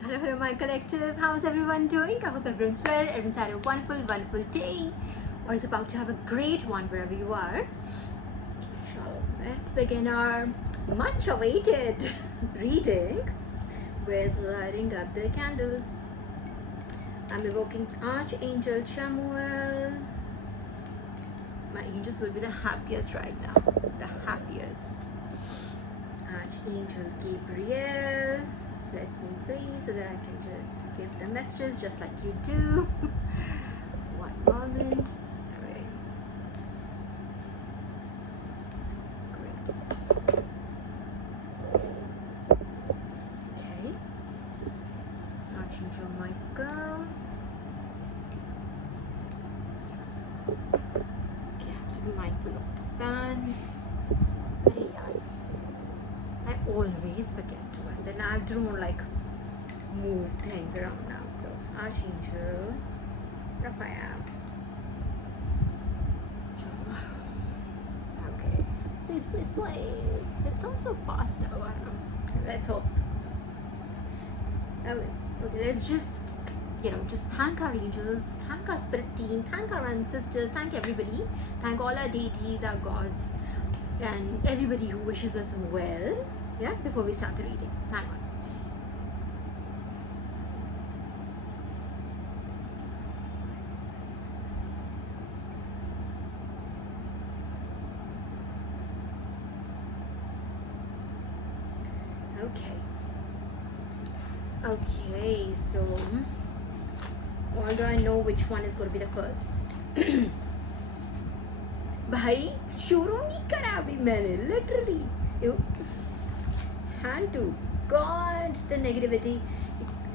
Hello, hello, my collective. How's everyone doing? I hope everyone's well. Everyone's had a wonderful, wonderful day, or is about to have a great one wherever you are. So let's begin our much-awaited reading with lighting up the candles. I'm evoking Archangel Chamuel. My angels will be the happiest right now. The happiest. Archangel Gabriel. Bless me please so that I can just give the messages just like you do. One moment. Alright. Great. Okay. Archangel Michael. Okay, I have to be mindful of the fan. I always forget to, and then I have to like move things around now. So Archangel Raphael. Okay. Please. It sounds so fast though. I don't know. Let's hope. Okay, let's just just thank our angels, thank our spirit team, thank our ancestors, thank everybody, thank all our deities, our gods, and everybody who wishes us well. Yeah, before we start the reading. Hang on. Okay, so although I know which one is going to be the first. भाई शुरू नहीं करा अभी मैंने literally hand to God the negativity.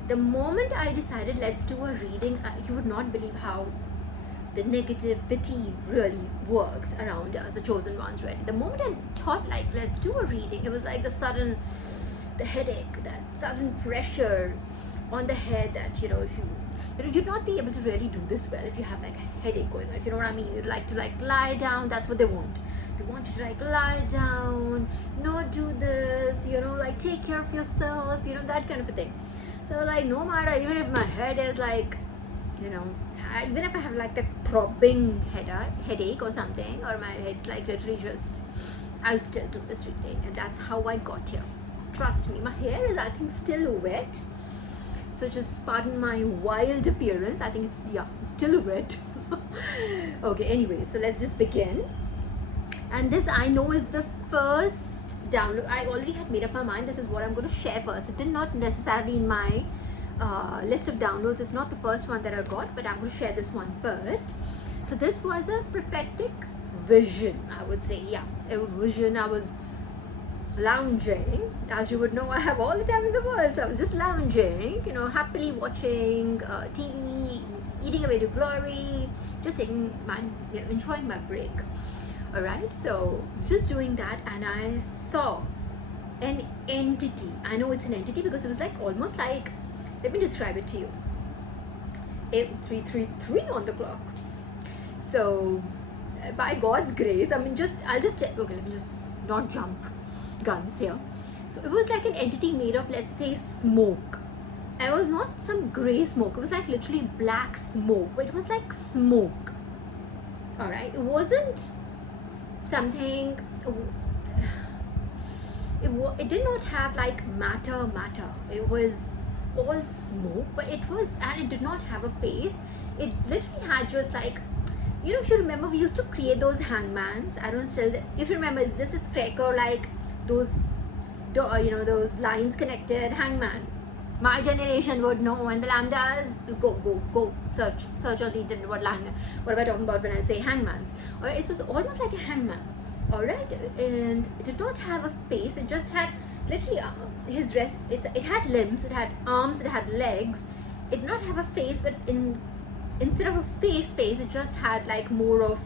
The moment I decided let's do a reading, you would not believe how the negativity really works around us, the chosen ones, right? The moment I thought like let's do a reading, it was like the headache, that sudden pressure on the head that if you'd not be able to really do this well if you have like a headache going on, if you know what I mean. You'd like to like lie down. That's what they want. They want you to like lie down, not do this, like take care of yourself, that kind of a thing. So like no matter, even if my head is like even if I have like that throbbing headache or something, or my head's like literally just, I'll still do this reading. And that's how I got here. Trust me, my hair is I think still wet, so just pardon my wild appearance. I think it's still wet. Okay, anyway, so let's just begin. And this I know is the first download. I already had made up my mind this is what I'm going to share first. It did not necessarily in my list of downloads. It's not the first one that I got, but I'm going to share this one first. So this was a prophetic vision, I would say. A vision. I was lounging, as you would know, I have all the time in the world, so I was just lounging, happily watching TV, eating away to glory, just taking my, enjoying my break. All right, so just doing that, and I saw an entity. I know it's an entity because it was like almost like, let me describe it to you. 333 on the clock. So by God's grace, I mean, I'll just check. Okay, let me just not jump guns here. So it was like an entity made of, let's say, smoke. And it was not some gray smoke. It was like literally black smoke, but it was like smoke. All right, it wasn't something. It did not have like matter. It was all smoke, but and it did not have a face. It literally had just like, if you remember, we used to create those hangmans. I don't still. If you remember, it's just a cracker like those those lines connected hangman. My generation would know, and the lambdas go search on the internet what am I talking about when I say hangmans. All right, it was almost like a hangman. All right, and it did not have a face. It just had literally his rest. It had limbs, it had arms, it had legs. It did not have a face, but instead of a face, it just had like more of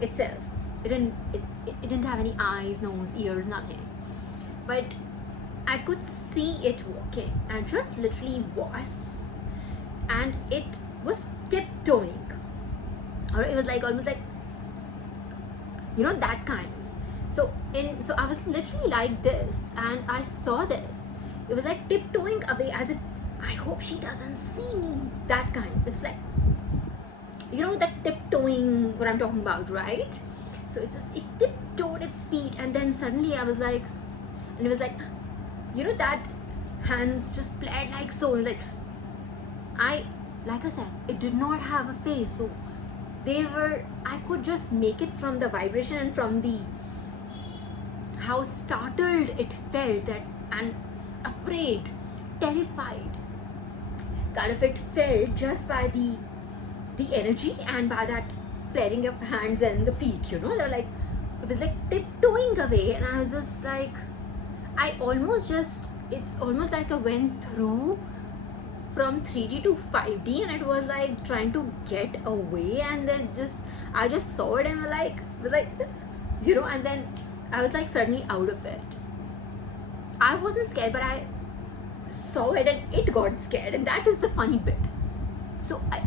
itself. It didn't have any eyes, nose, ears, nothing. But I could see it walking, and just literally was, and it was tiptoeing. Or it was like almost like that kinds. So I was literally like this, and I saw this, It was like tiptoeing away as if, I hope she doesn't see me. That kind. It was like, you know, that tiptoeing, what I'm talking about, right? So it tiptoed its feet, and then suddenly I was like, and it was like, you know, that hands just flared like so. Like I said, it did not have a face. So I could just make it from the vibration and from the how startled it felt, that, and afraid, terrified kind of it felt just by the energy and by that flaring of hands and the feet, you know. They're like, it was like tiptoeing away, and I was just like, it's almost like I went through from 3D to 5D, and it was like trying to get away, and then I just saw it and was like, you know, and then I was like suddenly out of it. I wasn't scared, but I saw it and it got scared, and that is the funny bit. So I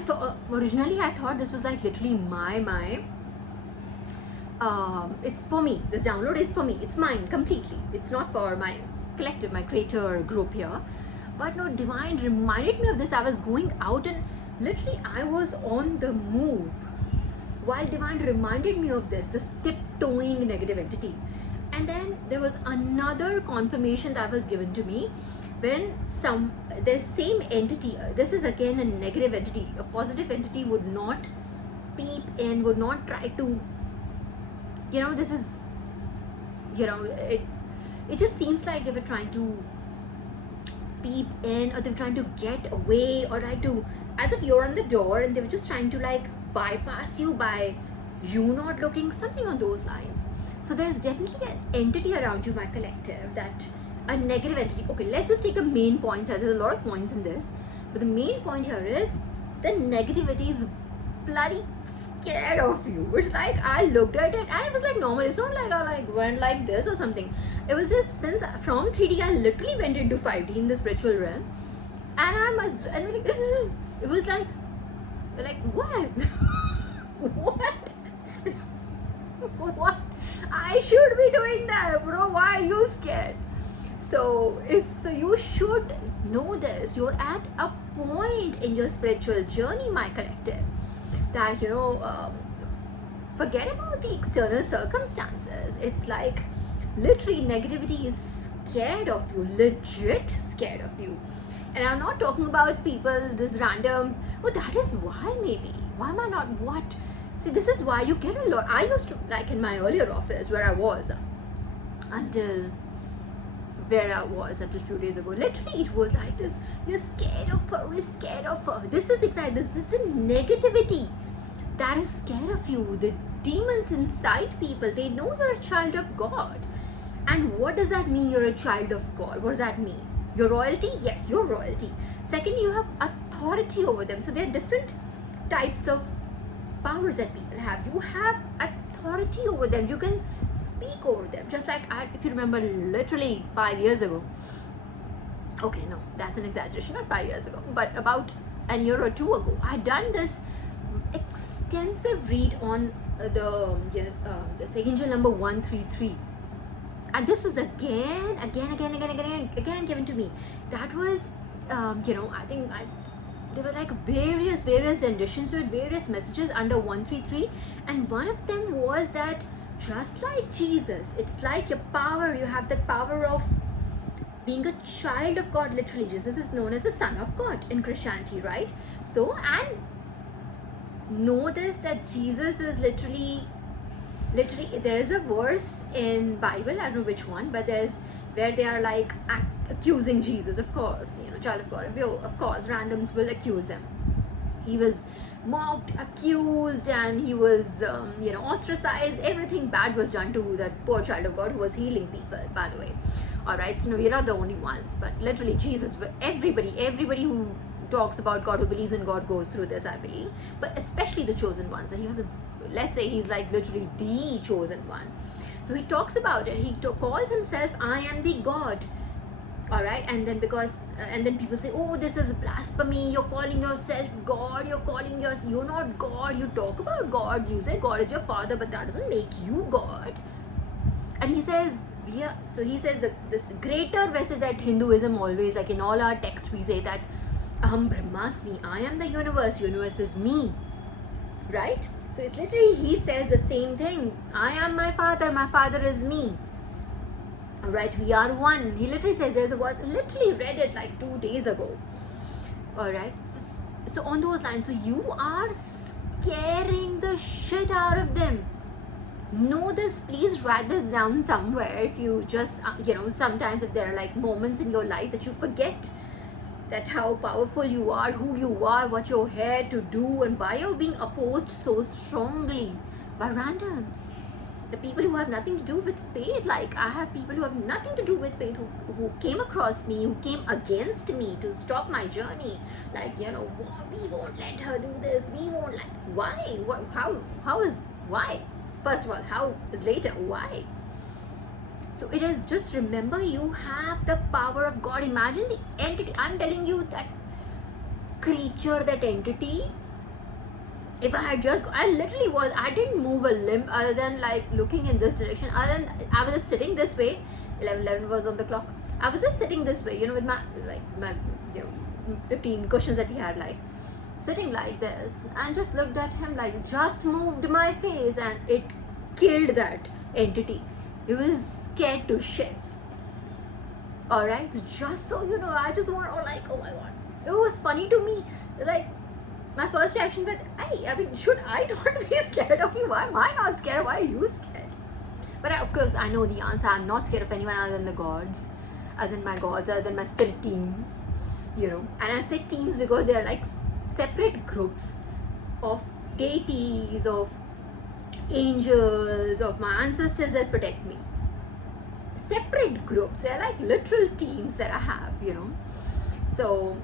thought originally I thought this was like literally my it's for me. This download is for me. It's mine completely. It's not for my collective, my creator group here. But no, Divine reminded me of this. I was going out and literally I was on the move while Divine reminded me of this tiptoeing negative entity. And then there was another confirmation that was given to me when the same entity, this is again a negative entity, a positive entity would not peep in, would not try to, you know, this is, you know, it just seems like they were trying to peep in, or they were trying to get away, or try to, as if you're on the door and they were just trying to like bypass you by you not looking, something on those lines. So there's definitely an entity around you, my collective, that a negative entity. Okay, let's just take the main points. There's a lot of points in this, but the main point here is the negativity is bloody scared of you. It's like I looked at it and it was like normal. It's not like I like went like this or something. It was just, since from 3D I literally went into 5D in the spiritual realm, and it was like what? What? What? I should be doing that, bro. Why are you scared? So you should know this. You're at a point in your spiritual journey, my collective, that, you know, forget about the external circumstances. It's like literally negativity is scared of you, legit scared of you. And I'm not talking about people, this random, oh, that is why maybe. Why am I not, what? See, this is why you get a lot. I used to, like in my earlier office where I was until a few days ago, literally it was like this, you're scared of her, we're scared of her. This is the negativity that is scared of you. The demons inside people, they know you're a child of God. And what does that mean, you're a child of God? What does that mean? Your royalty? Yes, you're royalty. Second, you have authority over them. So there are different types of powers that people have. You have authority over them. You can speak over them. Just like, if you remember, literally 5 years ago. Okay, no, that's an exaggeration. Not 5 years ago, but about a year or two ago, I had done this extensive read on the angel number 133. And this was again given to me. That was, I think there were like various renditions with various messages under 133, and one of them was that just like Jesus, it's like your power, you have the power of being a child of God. Literally, Jesus is known as the Son of God in Christianity, right? So, and know this, that Jesus is literally there is a verse in Bible, I don't know which one, but there's where they are like accusing Jesus, of course, child of God, of course randoms will accuse him. He was mocked, accused, and he was ostracized. Everything bad was done to that poor child of God who was healing people, by the way. All right, so we're not the only ones, but literally Jesus, everybody who talks about God, who believes in God, goes through this, I believe, but especially the chosen ones. And he was let's say he's like literally the chosen one. So he talks about it. He calls himself, I am the God. All right, and then and then people say, oh, this is blasphemy. You're calling yourself God. You're not God. You talk about God. You say God is your father, but that doesn't make you God. And he says, So he says that this greater message that Hinduism always, like in all our texts, we say that Aham Brahmasmi, I am the universe is me, right? So it's literally, he says the same thing. I am my father is me. Alright, we are one. He literally says there's a verse, literally read it like 2 days ago. Alright, so on those lines, so you are scaring the shit out of them. Know this, please write this down somewhere. If you just, sometimes if there are like moments in your life that you forget that how powerful you are, who you are, what you're here to do, and why you're being opposed so strongly by randoms. The people who have nothing to do with faith, like I have people who have nothing to do with faith who came across me, who came against me to stop my journey. Like, we won't let her do this, we won't let, why? What, how is, why? First of all, how is later, why? So it is just, remember, you have the power of God. Imagine the entity, I'm telling you, that creature, that entity. If I had just, I didn't move a limb other than like looking in this direction. Other than, I was just sitting this way. 11 was on the clock. I was just sitting this way, with my 15 cushions that we had, like sitting like this, and just looked at him, like just moved my face, and it killed that entity. It was scared to shits. Alright, so just so you know, I just want, oh my god, it was funny to me, like my first reaction, but should I not be scared of you? Why am I not scared? Why are you scared? But of course I know the answer. I'm not scared of anyone other than the gods, other than my spirit teams, and I say teams because they are like separate groups of deities, of angels, of my ancestors that protect me. Separate groups, they're like literal teams that I have, so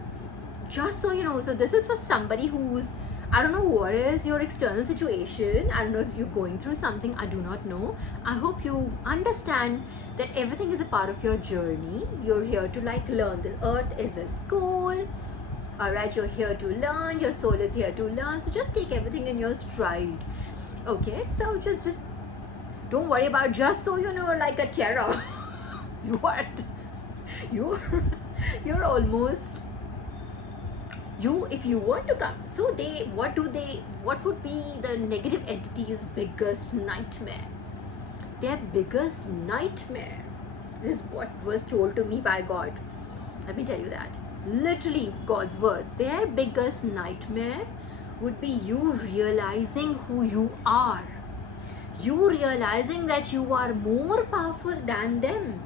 just so you know. So this is for somebody who's, I don't know what is your external situation, I don't know if you're going through something, I do not know. I hope you understand that everything is a part of your journey. You're here to like learn. The earth is a school. Alright, you're here to learn, your soul is here to learn, so just take everything in your stride. Okay, so just don't worry about, just so you know, like a terror. You're almost, if you want to come, so what would be the negative entity's biggest nightmare? Their biggest nightmare, this is what was told to me by God. Let me tell you that. Literally God's words. Their biggest nightmare would be you realizing who you are. You realizing that you are more powerful than them.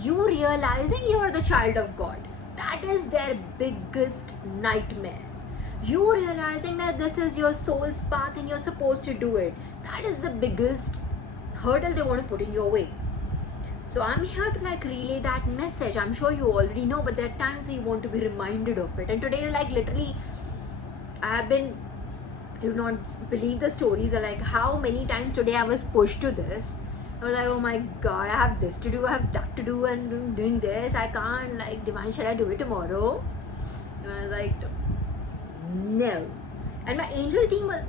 You realizing you are the child of God. That is their biggest nightmare. You realizing that this is your soul's path and you're supposed to do it. That is the biggest hurdle they want to put in your way. So I'm here to like relay that message. I'm sure you already know, but there are times we want to be reminded of it. And today, like literally, you not believe the stories are like how many times today I was pushed to this. I was like, oh my god, I have this to do, I have that to do, and I'm doing this. I can't, like, Divine, should I do it tomorrow? And I was like, no. And my angel team was,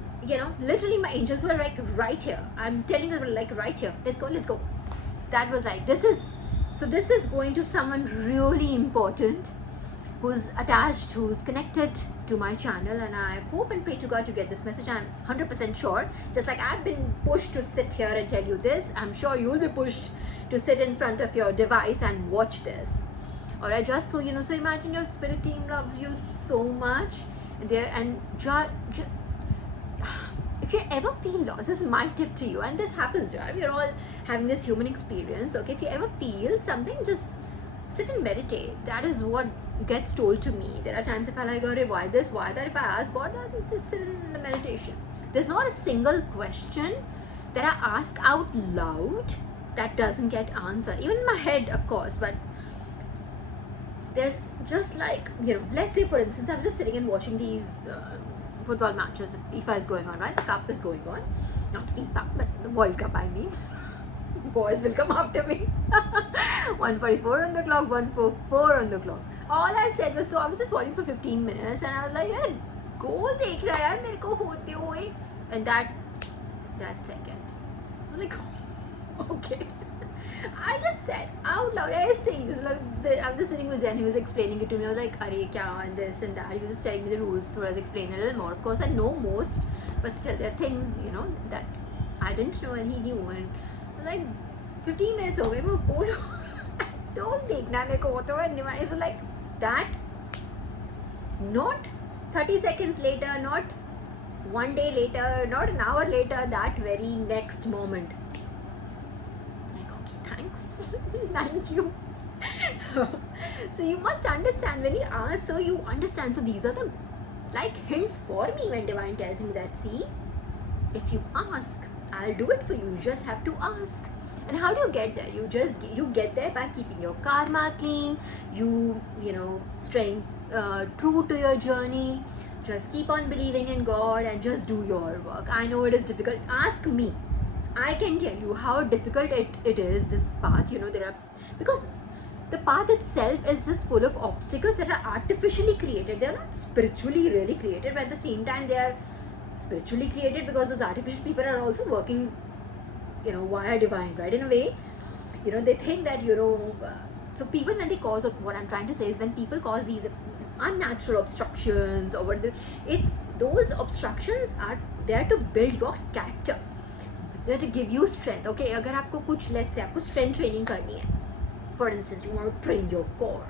literally my angels were like right here. I'm telling you, like right here. Let's go. That was like, this is going to someone really important who's attached, who's connected to my channel, and I hope and pray to God to get this message. I'm 100% sure, just like I've been pushed to sit here and tell you this, I'm sure you'll be pushed to sit in front of your device and watch this. Alright, just so you know. So imagine your spirit team loves you so much, and if you ever feel lost, this is my tip to you, and this happens, right? We're all having this human experience. Okay, if you ever feel something, just sit and meditate. That is what gets told to me. There are times if I like, why this, why that, if I ask God, it's just sit in the meditation. There's not a single question that I ask out loud that doesn't get answered, even in my head, of course. But there's just like, let's say for instance, I'm just sitting and watching these football matches. FIFA is going on, right? The cup is going on, not FIFA, but the World Cup, I mean. Boys will come after me. 1:44 on the clock, 1:44 on the clock. All I said was, so I was just watching for 15 minutes, and I was like, yaar, goal dekh raha hai yaar mere ko hote hue. And that second, I'm like, okay. I just said out loud, I was saying this, like, I was just sitting with Zen, he was explaining it to me. I was like, Arey, kya, and this and that. He was just telling me the rules, so I was explaining a little more. Of course, I know most, but still, there are things, that I didn't know and he knew. And like, 15 minutes हो गए वो बोलो don't देखना मेरे को तो, and it was like that. Not 30 seconds later, not one day later, not an hour later, that very next moment. Like, okay, thanks. Thank you. So you must understand when you ask, so you understand. So these are the like hints for me when divine tells me that, see, if you ask, I'll do it for you. You just have to ask. And how do you get there? You get there by keeping your karma clean. You staying true to your journey. Just keep on believing in God and just do your work. I know it is difficult. Ask me. I can tell you how difficult it is, this path. Because the path itself is just full of obstacles that are artificially created. They are not spiritually really created, but at the same time they are spiritually created because those artificial people are also working, via divine, right? In a way, they think that, so people, when they cause, what I'm trying to say is, when people cause these unnatural obstructions or what, it's those obstructions are there to build your character. They're to give you strength. Okay, अगर आपको कुछ, let's say आपको strength training करनी है, for instance, you want to train your core,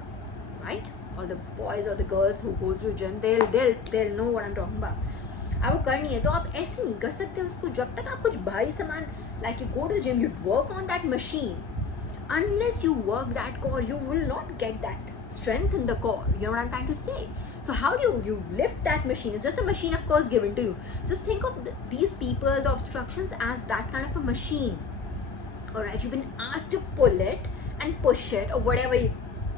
right? All the boys or the girls who goes to gym, they'll know what I'm talking about. आपको करनी है तो आप ऐसे नहीं कर सकते उसको जब तक आप कुछ भारी सामान, like you go to the gym, you work on that machine. Unless you work that core, you will not get that strength in the core. You know what I'm trying to say? So how do you lift that machine? It's just a machine, of course, given to you. Just think of these people, the obstructions, as that kind of a machine. Alright, you've been asked to pull it and push it, or whatever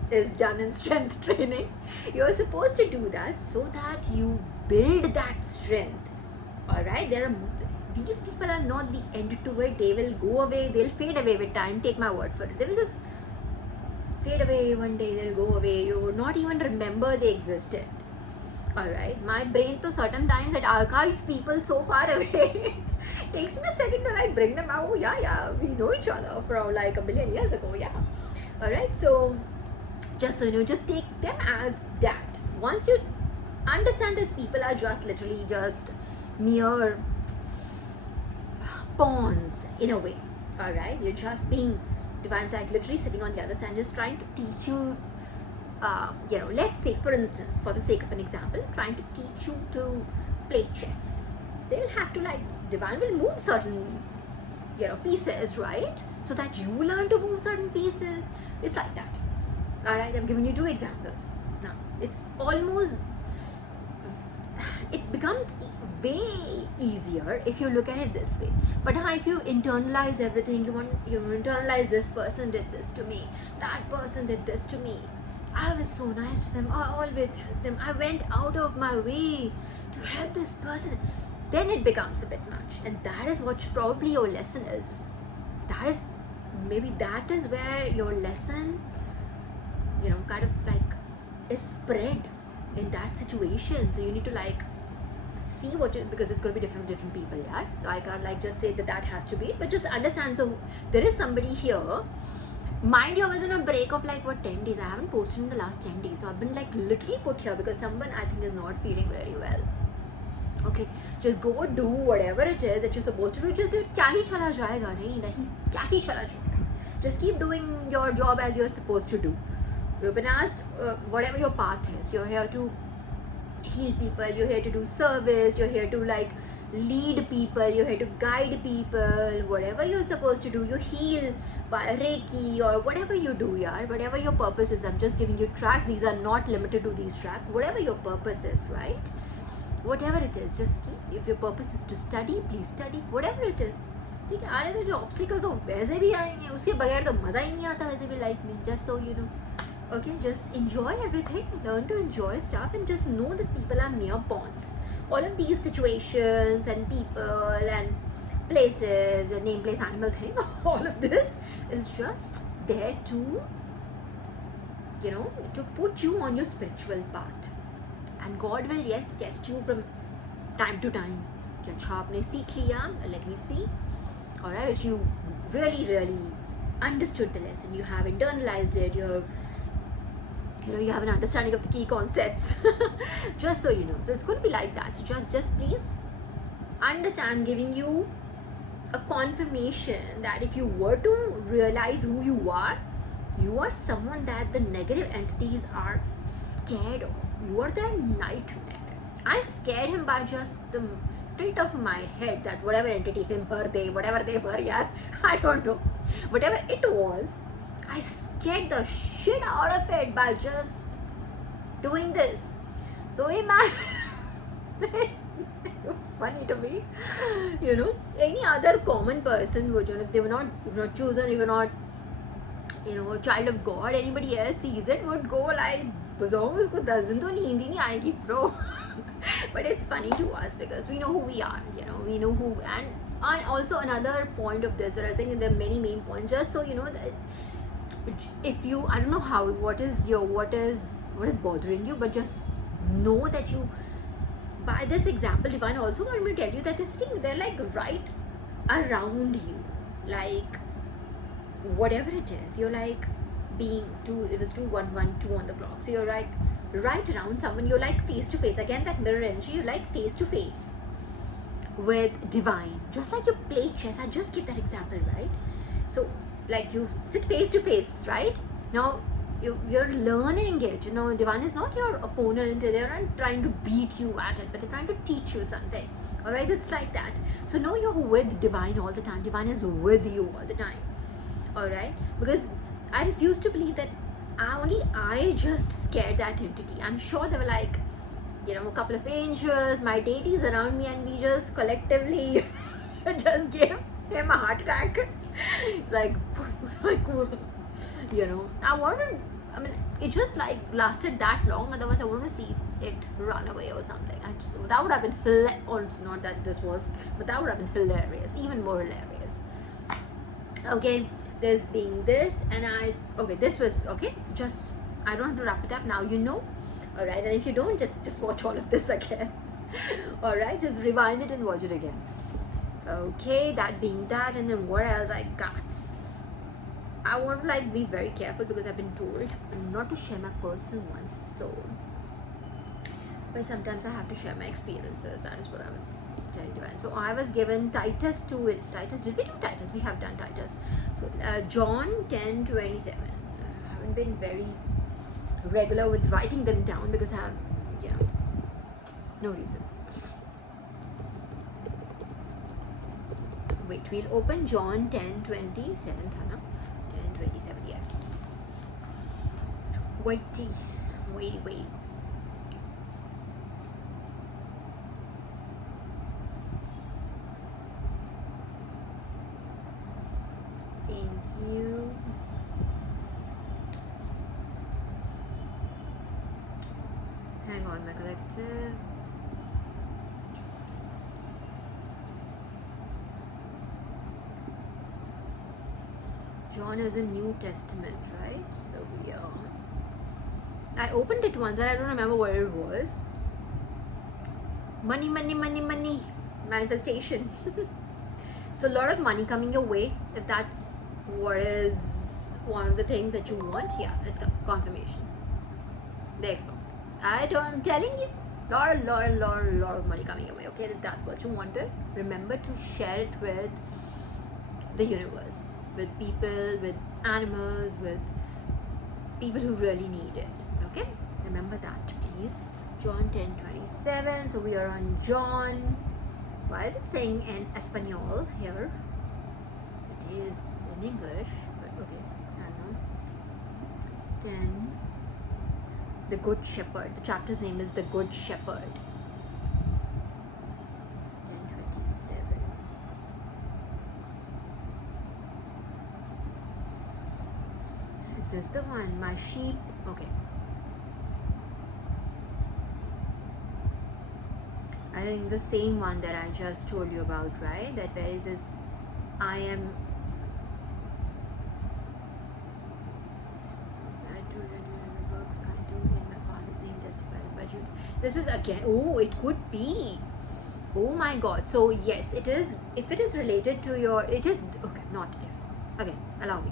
is done in strength training. You're supposed to do that so that you build that strength. Alright, these people are not the end to it. They will go away, they'll fade away with time. Take my word for it. They will just fade away one day, they'll go away. You will not even remember they existed. Alright, my brain to certain times it archives people so far away. Takes me a second to like bring them out. Oh yeah, we know each other from like a million years ago, yeah. Alright, so just just take them as that. Once you understand these people are just literally just mere pawns in a way. Alright, you're just being divine side, literally sitting on the other side, just trying to teach you, let's say, for instance, for the sake of an example, trying to teach you to play chess. So they will have to, like, divine will move certain, pieces, right? So that you learn to move certain pieces. It's like that. Alright, I'm giving you 2 examples. Now, it's almost, it becomes way easier if you look at it this way. But if you internalize everything, you internalize, this person did this to me, that person did this to me, I was so nice to them, I always helped them, I went out of my way to help this person, then it becomes a bit much. And that is what probably your lesson is. That is where your lesson, kind of like is spread in that situation. So you need to like see because it's going to be different for different people, yeah. So I can't like just say that has to be it, but just understand. So there is somebody here. Mind you, I was on a break of like 10 days. I haven't posted in the last 10 days, so I've been like literally put here because someone I think is not feeling very well. Okay, just go do whatever it is that you're supposed to do. Just do it. क्या ही चला जाएगा? नहीं, क्या ही चला जाएगा? Just keep doing your job as you're supposed to do. You've been asked whatever your path is. You're here to heal people, you're here to do service, you're here to like lead people, you're here to guide people, whatever you're supposed to do. You heal by Reiki or whatever you do, yeah, whatever your purpose is. I'm just giving you tracks. These are not limited to these tracks. Whatever your purpose is, right? Whatever it is, just keep. If your purpose is to study, please study. Whatever it is. ठीक है, आने तो जो obstacles हो वैसे भी आएंगे, उसके बगैर तो मज़ा ही नहीं आता वैसे भी लाइफ में. Just so you know. Okay, just enjoy everything, learn to enjoy stuff, and just know that people are mere pawns. All of these situations and people and places and name, place, animal thing, all of this is just there to, to put you on your spiritual path. And God will, yes, test you from time to time. क्या अच्छा आपने सीख लिया? Let me see. Alright, if you really, really understood the lesson, you have internalized it, you have an understanding of the key concepts. Just so you know. So it's going to be like that. So just please understand, I'm giving you a confirmation that if you were to realize who you are someone that the negative entities are scared of. You are their nightmare. I scared him by just the tilt of my head, that whatever entity, him, her, they, whatever they were, yeah, I don't know, whatever it was, I scared the shit out of it by just doing this. So imagine. It was funny to me. Any other common person would, if they were not, chosen, you were not, a child of God, anybody else sees it would go like, usko 10 din to neend hi nahi aayegi, bro. But it's funny to us because we know who we are, we know who, and also another point of this, that I think there are many main points, just so you know that if you, I don't know how, what is bothering you, but just know that you, by this example, Divine also wanted me to tell you that they're like right around you, like whatever it is, you're like being it was 2112 on the clock, so you're like right around someone, you're like face to face, again that mirror energy, you're like face to face with Divine, just like you play chess. I just give that example, right? So like you sit face to face, right? Now you're learning it, Divine is not your opponent, they're not trying to beat you at it, but they're trying to teach you something. All right, it's like that. So know you're with Divine all the time. Divine is with you all the time. All right, because I refuse to believe that I just scared that entity. I'm sure there were like, a couple of angels, my deities around me, and we just collectively just gave him a heart attack. Like, it just like lasted that long. Otherwise, I want to see it run away or something. That would have been hilarious. Not that this was, but that would have been hilarious, even more hilarious. Okay, this being this, and this was okay. So just, I don't have to wrap it up now. All right, and if you don't, just watch all of this again. All right, just rewind it and watch it again. Okay, that being that, and then what else I got? I want to be very careful because I've been told not to share my personal ones, so but sometimes I have to share my experiences. That is what I was telling you. So I was given Titus 2. Titus, did we do Titus? We have done Titus. So John 10:27. I haven't been very regular with writing them down because I have, no reason. Wait, we'll open John 10:27, Thana. 10:27, yes. Wait. Thank you. Hang on, my collective. John is a New Testament, right? So yeah, I opened it once and I don't remember what it was. Money, manifestation. So a lot of money coming your way, if that's what is one of the things that you want. Yeah, it's confirmation. There you go. I'm telling you, lot of money coming your way. Okay, if that's what you wanted, remember to share it with the universe, with people, with animals, with people who really need it. Okay, remember that, please. John 10:27. So we are on John. Why is it saying in Espanol here? It is in English, but okay, I don't know. 10. The Good Shepherd. The chapter's name is The Good Shepherd. 10:27. Is this the one? My sheep. Okay. I think the same one that I just told you about, right? That where it says, I am. This is again, it could be. Oh my god. So yes, it is. If it is related to your, it is, okay, not if. Okay. allow me.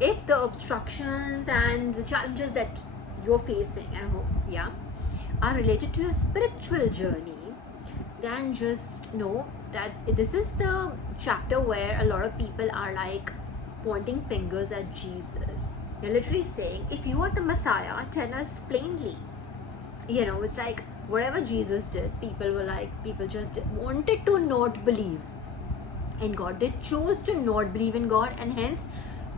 If the obstructions and the challenges that you're facing at home, yeah, are related to your spiritual journey, then just know that this is the chapter where a lot of people are like pointing fingers at Jesus. They're literally saying, if you are the Messiah, tell us plainly. You know, it's like whatever Jesus did, people just wanted to not believe in God. They chose to not believe in God, and hence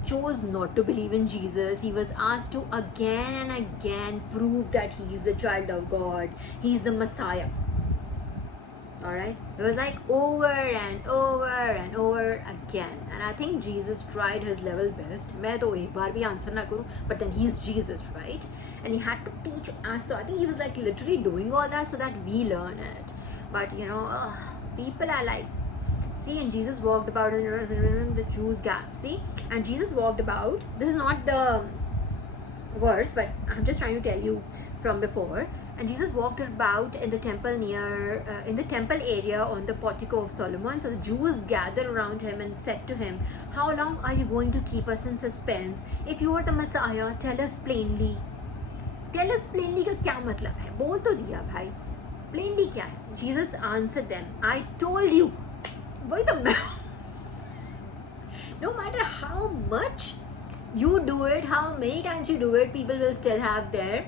chose not to believe in Jesus. He was asked to again and again prove that he's the child of God, he's the Messiah. Alright, it was like over and over and over again, and I think Jesus tried his level best. मैं तो एक बार भी answer ना करूँ, but then he's Jesus, right? And he had to teach us. So I think he was like literally doing all that so that we learn it. But you know, people are like, see, and Jesus walked about in the Jews gap. See, and Jesus walked about. This is not the verse, but I'm just trying to tell you from before. And Jesus walked about in the temple in the temple area on the portico of Solomon. So the Jews gathered around him and said to him, how long are you going to keep us in suspense? If you are the Messiah, tell us plainly. Tell us plainly का क्या मतलब है? बोल तो दिया भाई. Plainly क्या है? Jesus answered them, I told you. Why the no matter how much you do it, how many times you do it, people will still have their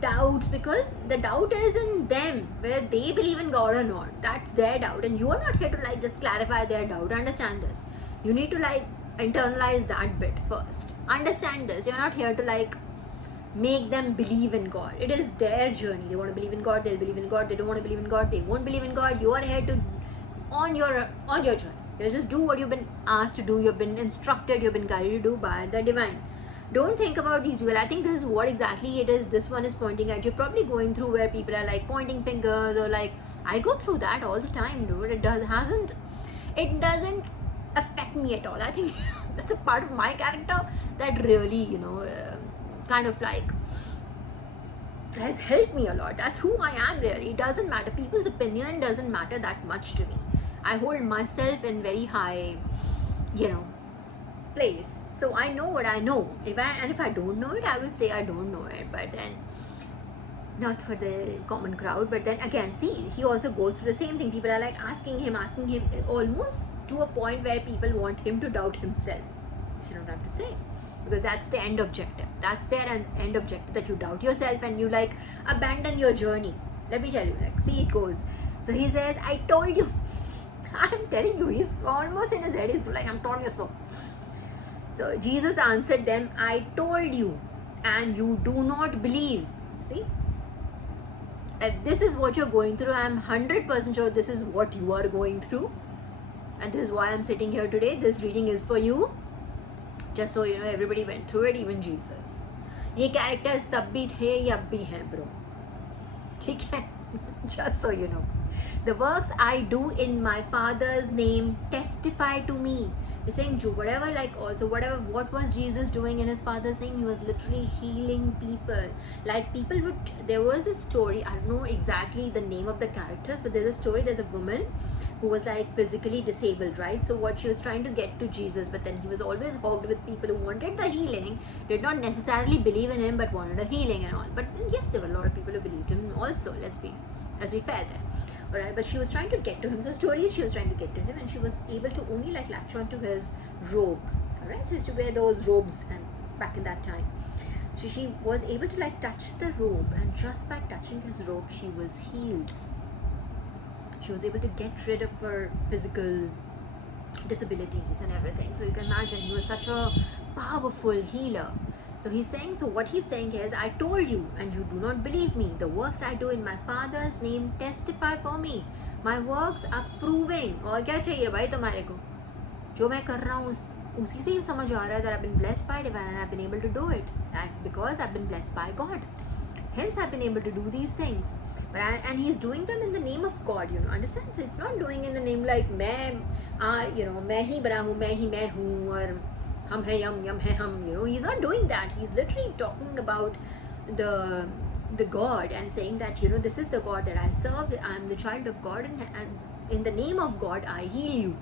doubts, because the doubt is in them, whether they believe in God or not. That's their doubt, and you are not here to like just clarify their doubt. Understand this. You need to like internalize that bit first. Understand this. You're not here to like make them believe in God. It is their journey. They want to believe in God, they'll believe in God. They don't want to believe in God, they won't believe in God. You are here to on your journey. You just do what you've been asked to do, you've been instructed, you've been guided to do by the divine. Don't think about these people. I think this is what exactly it is. This one is pointing at. You're probably going through where people are like pointing fingers, or like, I go through that all the time, dude. It doesn't affect me at all. I think that's a part of my character that really, you know, kind of like has helped me a lot. That's who I am really. It doesn't matter. People's opinion doesn't matter that much to me. I hold myself in very high, you know, place. So I know what I know. If I don't know it, I will say I don't know it. But then, not for the common crowd. But then again, see, he also goes through the same thing. People are like asking him, almost to a point where people want him to doubt himself. You don't have to say, because that's the end objective. That's their end objective, that you doubt yourself and you like abandon your journey. Let me tell you, like, see, it goes. So he says, I told you. I'm telling you, he's almost in his head. He's like, I'm telling you so. So Jesus answered them, I told you, and you do not believe. See, if this is what you're going through, I'm 100% sure this is what you are going through, and this is why I'm sitting here today. This reading is for you. Just so you know, everybody went through it, even Jesus. ये characters तब भी थे, ये अब भी हैं, bro. ठीक है? Just so you know. The works I do in my Father's name testify to me. He's saying, whatever, like, also, what was Jesus doing in his Father's name? He was literally healing people. Like, there was a story, I don't know exactly the name of the characters, but there's a woman who was like physically disabled, right? So what she was trying to get to Jesus, but then he was always hogged with people who wanted the healing, did not necessarily believe in him, but wanted a healing and all. But then, yes, there were a lot of people who believed him also. Let's be fair there. Alright, but she was trying to get to him. So stories, she was trying to get to him, and she was able to only like latch onto his robe. Alright, so she used to wear those robes and back in that time. So she was able to like touch the robe, and just by touching his robe, she was healed. She was able to get rid of her physical disabilities and everything. So you can imagine, he was such a powerful healer. So what he's saying is, I told you and you do not believe me. The works I do in my Father's name testify for me. My works are proving. और क्या चाहिए भाई तुम्हारे को? जो मैं कर रहा हूँ उसी से ही समझ आ रहा है that I've been blessed by divine and I've been able to do it. And because I've been blessed by God. Hence I've been able to do these things. And he's doing them in the name of God, you know, understand? So it's not doing in the name like मैं ही बना हूँ, मैं हूँ, और हम है यम है हम, you know. He's not doing that. He's literally talking about the God and saying that, you know, this is the God that I serve. I'm the child of God, and in the name of God I heal you.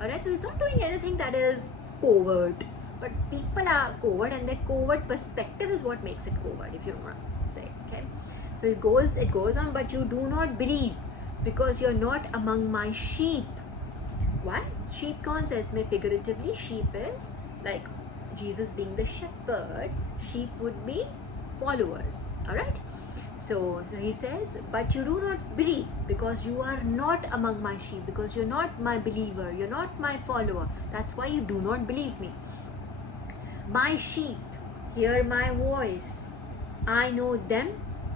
Alright, so he's not doing anything that is covert. But people are covert, and their covert perspective is what makes it covert, if you want to say. Okay, so it goes on, but you do not believe because you're not among my sheep. Why? Sheep कौन सा इसमें figuratively sheep is like Jesus being the shepherd, sheep would be followers. Alright, so he says, but you do not believe because you are not among my sheep, because you're not my believer, you're not my follower. That's why you do not believe me. My sheep hear my voice. I know them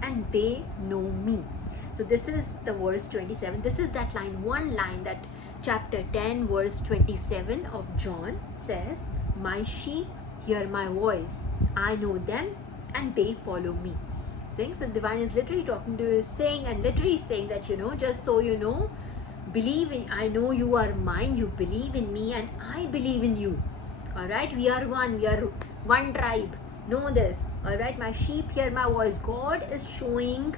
and they know me. So this is the verse 27. This is that line, one line that chapter 10 verse 27 of John says, my sheep hear my voice. I know them and they follow me. Saying, so divine is literally talking to you, saying and literally saying that, just so you know, believe in, I know you are mine, you believe in me and I believe in you. Alright, we are one tribe. Know this. Alright, my sheep hear my voice. God is showing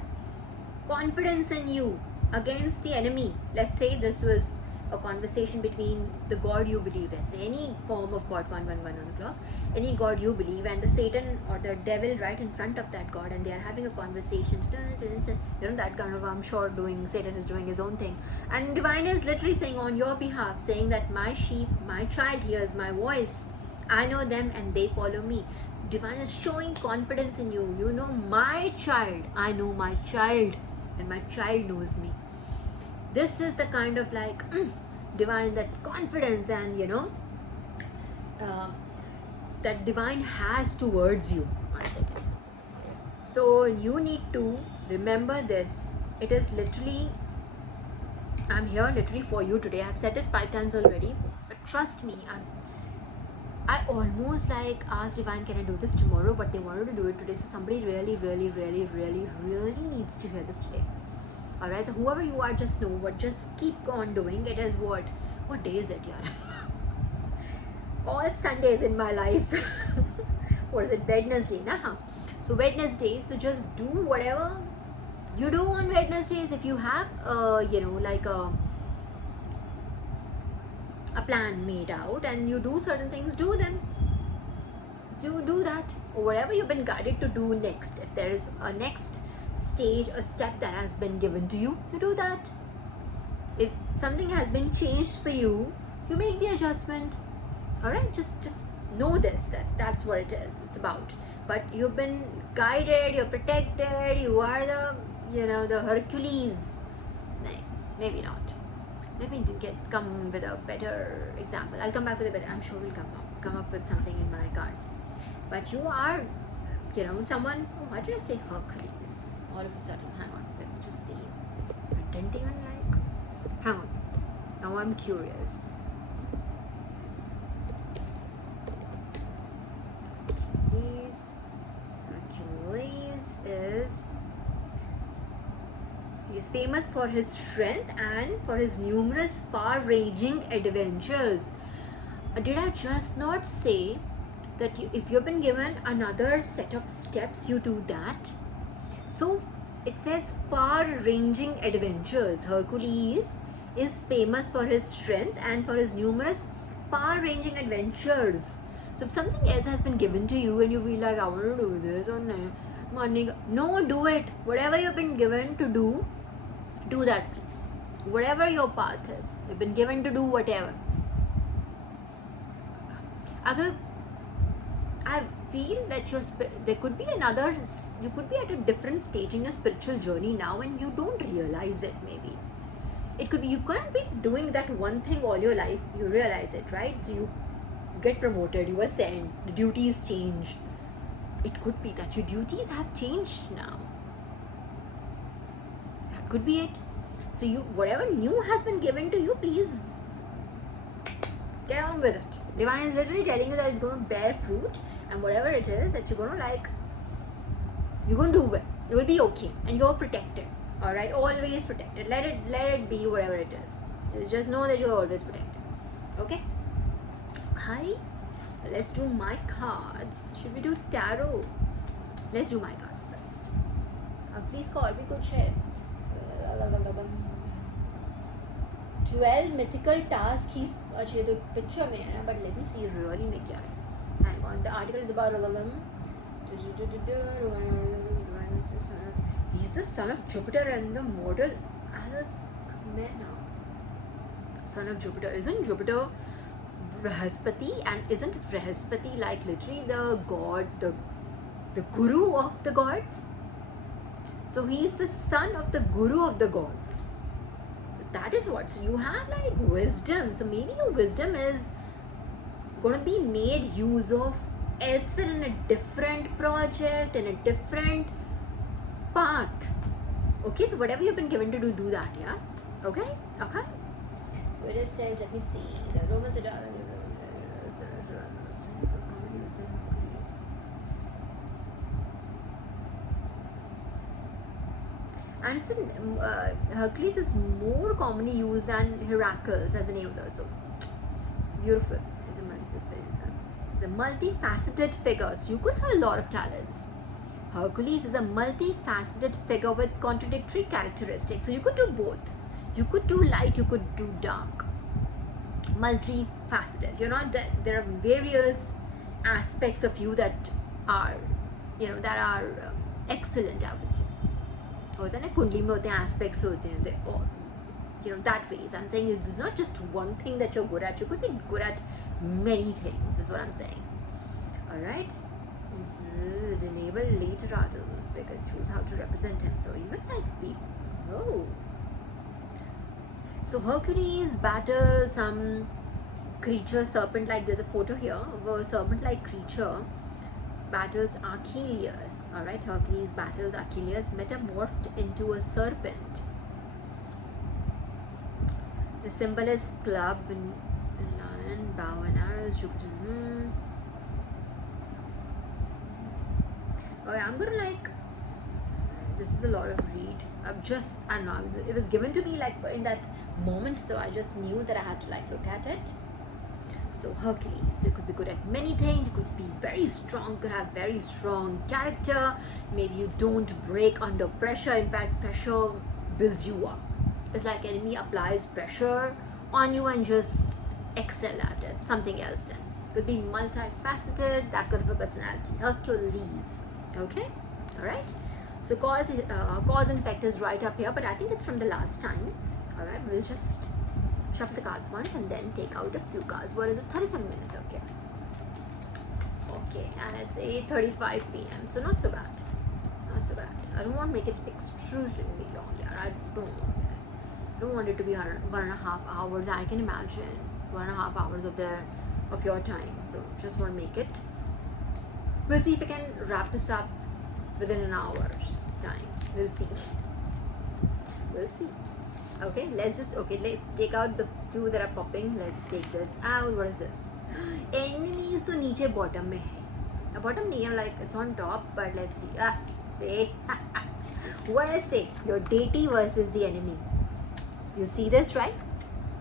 confidence in you against the enemy. Let's say this was a conversation between the God you believe, let's say any form of God, 111 on the clock, any God you believe, and the Satan or the devil right in front of that God, and they are having a conversation, that kind of, I'm sure Satan is doing his own thing, and divine is literally saying on your behalf, saying that my sheep, my child hears my voice, I know them and they follow me. Divine is showing confidence in you. You know my child, I know my child, and my child knows me. This is the kind of like divine, that confidence and that divine has towards you. 1 second. So you need to remember this. It is literally, I'm here literally for you today. I've said it 5 times already, but trust me, I almost like asked divine, can I do this tomorrow, but they wanted to do it today. So somebody really needs to hear this today. Alright, so whoever you are, just know what, just keep on doing. It is what day is it, yaar? All Sundays in my life. What is it, Wednesday, nah? So Wednesday, so just do whatever you do on Wednesdays. If you have like a plan made out and you do certain things, do them. You do that, or whatever you've been guided to do next. If there is a next stage, a step that has been given to you, you do that. If something has been changed for you, you make the adjustment. Alright, just know this, that's what it is, it's about. But you've been guided, you're protected, you are the Hercules. No, maybe not. Let me come with a better example. I'll come back with a better, I'm sure we'll come up with something in my cards. But you are, someone, why did I say Hercules? All of a sudden, hang on, let me just see. I didn't even hang on, now I'm curious. Hercules he's famous for his strength and for his numerous far-ranging adventures. Did I just not say that if you've been given another set of steps, you do that? So it says far-ranging adventures. Hercules is famous for his strength and for his numerous far-ranging adventures. So if something else has been given to you and you feel like, I want to do this or no, do it. Whatever you've been given to do that, please. Whatever your path is, you've been given to do whatever. I feel that there could be you could be at a different stage in your spiritual journey now and you don't realize it. Maybe it could be you can't be doing that one thing all your life, you realize it, right? So you get promoted, you ascend, the duties change. It could be that your duties have changed now. That could be it. So whatever new has been given to you, please get on with it. Divine is literally telling you that it's going to bear fruit, and whatever it is that you're going to like, you're going to do well. You will be okay, and you're protected. Alright, always protected. Let it be whatever it is. Just know that you're always protected. Okay? Okay. Let's do my cards. Should we do tarot? Let's do my cards first. Please call me kuch hai. 12 mythical tasks he's अच्छे तो picture में है ना, but let me see really में क्या है. Hang on, the article is about he's the son of Jupiter and the mortal Alcmena. Son of Jupiter. Isn't Jupiter Brihaspati, and isn't Brihaspati like literally the god, the guru of the gods? So he's the son of the guru of the gods. That is what. So you have like wisdom. So maybe your wisdom is going to be made use of elsewhere in a different project, in a different path. Okay, so whatever you've been given to do, do that, yeah? Okay? Okay? So it says, let me see, the Romans are... And so, Hercules is more commonly used than Heracles as a name though, so beautiful. It's a multifaceted figure, so you could have a lot of talents. Hercules is a multifaceted figure with contradictory characteristics, so you could do both. You could do light, you could do dark. Multifaceted. You're not that there are various aspects of you that are, that are excellent, I would say. होता है ना कुंडली में होते हैं aspects होते हैं, that ways. I'm saying it's not just one thing that you're good at. You could be good at many things, is what I'm saying. Alright? Enable later article. We can choose how to represent him. So even like people. Oh. So Hercules battles some creature, serpent like. There's a photo here of a serpent like creature. Battles Achilles. Alright, Hercules battles Achilles, metamorphed into a serpent. The symbol is club and lion, bow and arrows, Jupiter. Okay, I'm gonna like. This is a lot of read. I don't know. It was given to me like in that moment, so I just knew that I had to like look at it. So Hercules, you could be good at many things. You could be very strong. You could have very strong character. Maybe you don't break under pressure. In fact, pressure builds you up. It's like enemy applies pressure on you and just excel at it. Something else then. Could be multifaceted. That kind of a personality. Hercules. Okay. All right. So cause and effect is right up here, but I think it's from the last time. All right. We'll just shuffle the cards once and then take out a few cards. What is it? 37 minutes. Okay, and it's 8:35 p.m. So not so bad. Not so bad. I don't want to make it extremely long. Yeah, I don't want it to be 1.5 hours. I can imagine 1.5 hours of your time. So just want to make it. We'll see if I can wrap this up within an hour's time. We'll see. We'll see. Okay, let's take out the few that are popping. Let's take this out. What is this? Enemies to niche bottom mein hai. Bottom nahi, like it's on top, but let's see. Say what I say, your deity versus the enemy. You see this, right?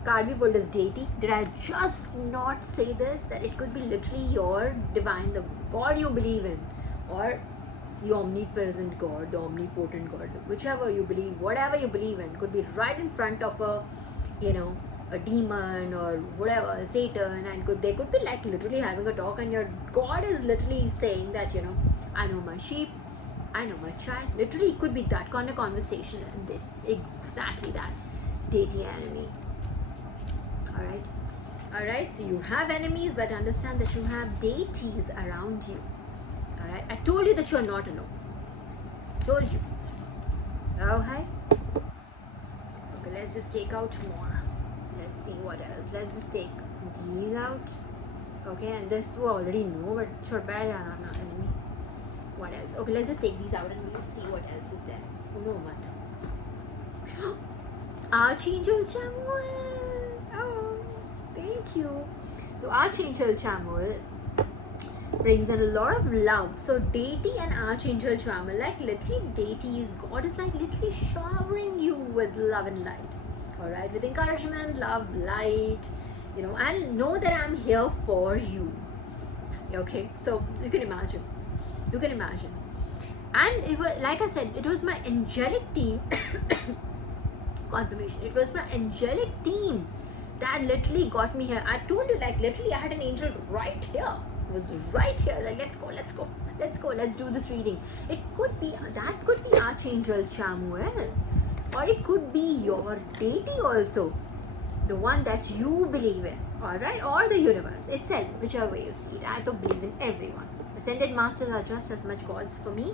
Card we pulled is deity. Did I just not say this? That it could be literally your divine, the god you believe in, or the omnipresent God, the omnipotent God, whichever you believe, whatever you believe in, could be right in front of a demon or whatever, Satan, and they could be like literally having a talk, and your God is literally saying that, I know my sheep, I know my child. Literally, it could be that kind of conversation, and exactly that, deity enemy. Alright, so you have enemies, but understand that you have deities around you. Alright, I told you that you're not alone. Told you. Okay, let's just take out more. Let's see what else. Let's just take these out. Okay, and this we already know, but sure, bad enemy. What else? Okay, let's just take these out and we'll see what else is there. No matter. Archangel Chamuel. Oh, thank you. So Archangel Chamuel brings in a lot of love. So deity and Archangel Chamuel, like literally deities, God is like literally showering you with love and light. Alright, with encouragement, love, light, and know that I'm here for you. Okay, so you can imagine. And it was, like I said, it was my angelic team confirmation. It was my angelic team that literally got me here. I told you, like, literally I had an angel right here. It was right here. Like, let's do this reading. It could be, that could be Archangel Chamuel, or it could be your deity also, the one that you believe in, all right, or the universe itself, whichever way you see it. I don't believe in everyone. Ascended masters are just as much gods for me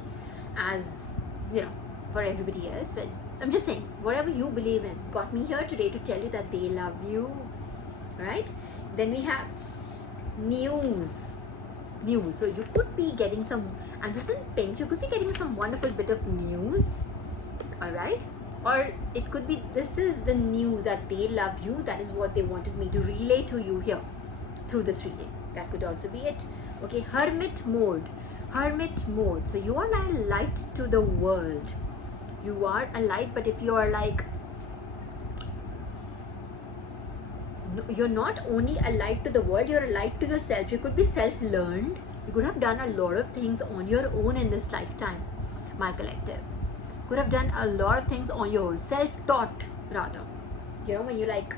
as, you know, for everybody else. But I'm just saying, whatever you believe in got me here today to tell you that they love you, right? Then we have news. So you could be getting some, and this is in pink, you could be getting some wonderful bit of news, all right? Or it could be, this is the news that they love you. That is what they wanted me to relay to you here through this reading. That could also be it. Okay, hermit mode. So you are a light to the world. You are a light, but if you are like, you're not only a light to the world, you're a light to yourself. You could be self-learned. You could have done a lot of things on your own in this lifetime, my collective. Could have done a lot of things on your own, self-taught rather. You know, when you like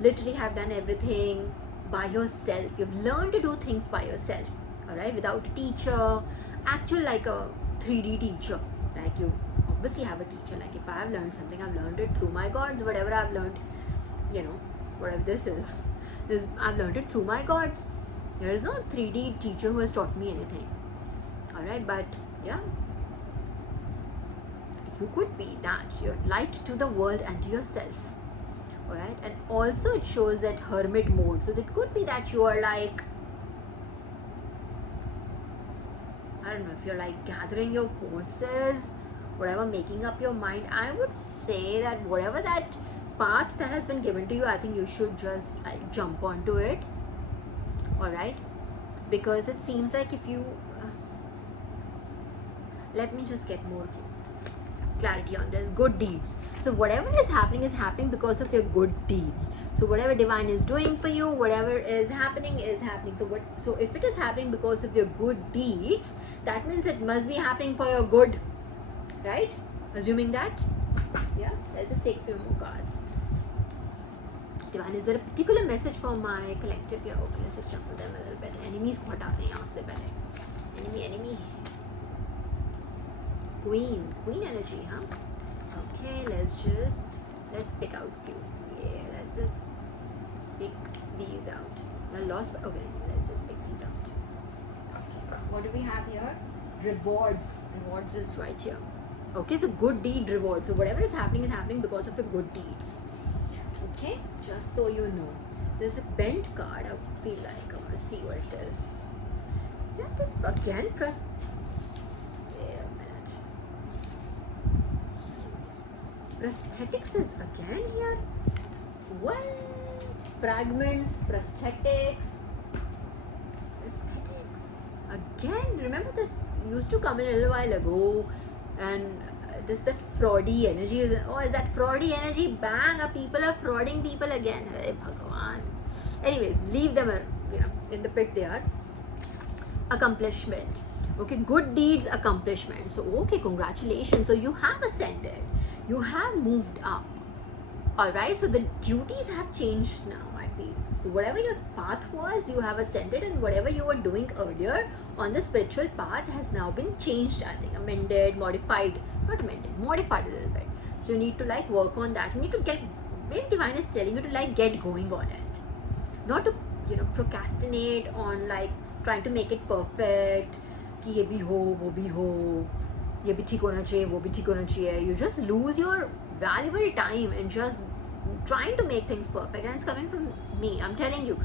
literally have done everything by yourself. You've learned to do things by yourself, all right, without a teacher, actual like a 3D teacher. Like you obviously have a teacher. Like if I have learned something, I've learned it through my gods, whatever I've learned, you know, whatever this is, I've learned it through my gods. There is no 3D teacher who has taught me anything, all right, but yeah, you could be that, you're light to the world and to yourself, all right. And also it shows that hermit mode, so it could be that you are like, I don't know, if you're like gathering your forces, whatever, making up your mind. I would say that whatever that path that has been given to you, I think you should just like jump onto it, all right, because it seems like if you let me just get more clarity on this. Good deeds. So whatever is happening because of your good deeds. So whatever divine is doing for you, whatever is happening. So if it is happening because of your good deeds, that means it must be happening for your good, right? Assuming that. Yeah, let's just take a few more cards. Divine, is there a particular message for my collective here? Okay, let's just shuffle them a little bit. Enemies को हटाते हैं यहाँ से पहले. Enemy. Queen energy, huh? Okay, let's pick out few. Yeah, let's just pick these out. Okay, let's just pick these out. Okay, what do we have here? Rewards is right here. Okay, so good deed rewards. So whatever is happening because of your good deeds. Okay, just so you know. There's a bent card. I feel like I want to see what it is. Yeah, again, trust. Prosthetics is again here. What? Fragments, prosthetics again. Remember this used to come in a little while ago, and that fraudy energy is, is that fraudy energy? Bang, people are frauding people again. Hey Bhagwan. Anyways, leave them, in the pit. They are accomplishment. Okay, good deeds, accomplishment. So okay, congratulations. So you have ascended. You have moved up, all right. So the duties have changed now, I feel. So whatever your path was, you have ascended, and whatever you were doing earlier on the spiritual path has now been changed, I think, amended, modified, not amended, modified a little bit. So you need to like work on that. You need to get, maybe divine is telling you to like get going on it, not to procrastinate on like trying to make it perfect. कि ये भी हो, वो भी हो, ये भी ठीक होना चाहिए, वो भी ठीक होना चाहिए. You just lose your valuable time in just trying to make things perfect, and it's coming from me. I'm telling you,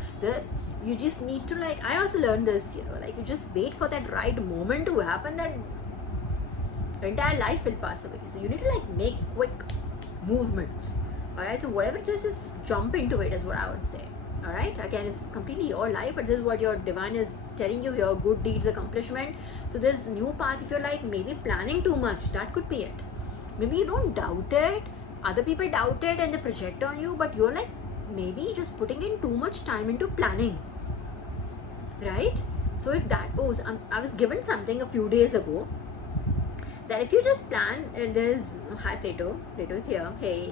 you just need to like. I also learned this, like you just wait for that right moment to happen. That entire life will pass away. So you need to like make quick movements. All right. So whatever it is, just jump into it. Is what I would say. All right, again, it's completely your life, but this is what your divine is telling you, your good deeds, accomplishment. So this new path, if you're like maybe planning too much, that could be it. Maybe you don't doubt it, other people doubt it and they project on you, but you're like maybe just putting in too much time into planning, right? So if that goes, I was given something a few days ago that if you just plan, and there's, hi Plato is here, hey,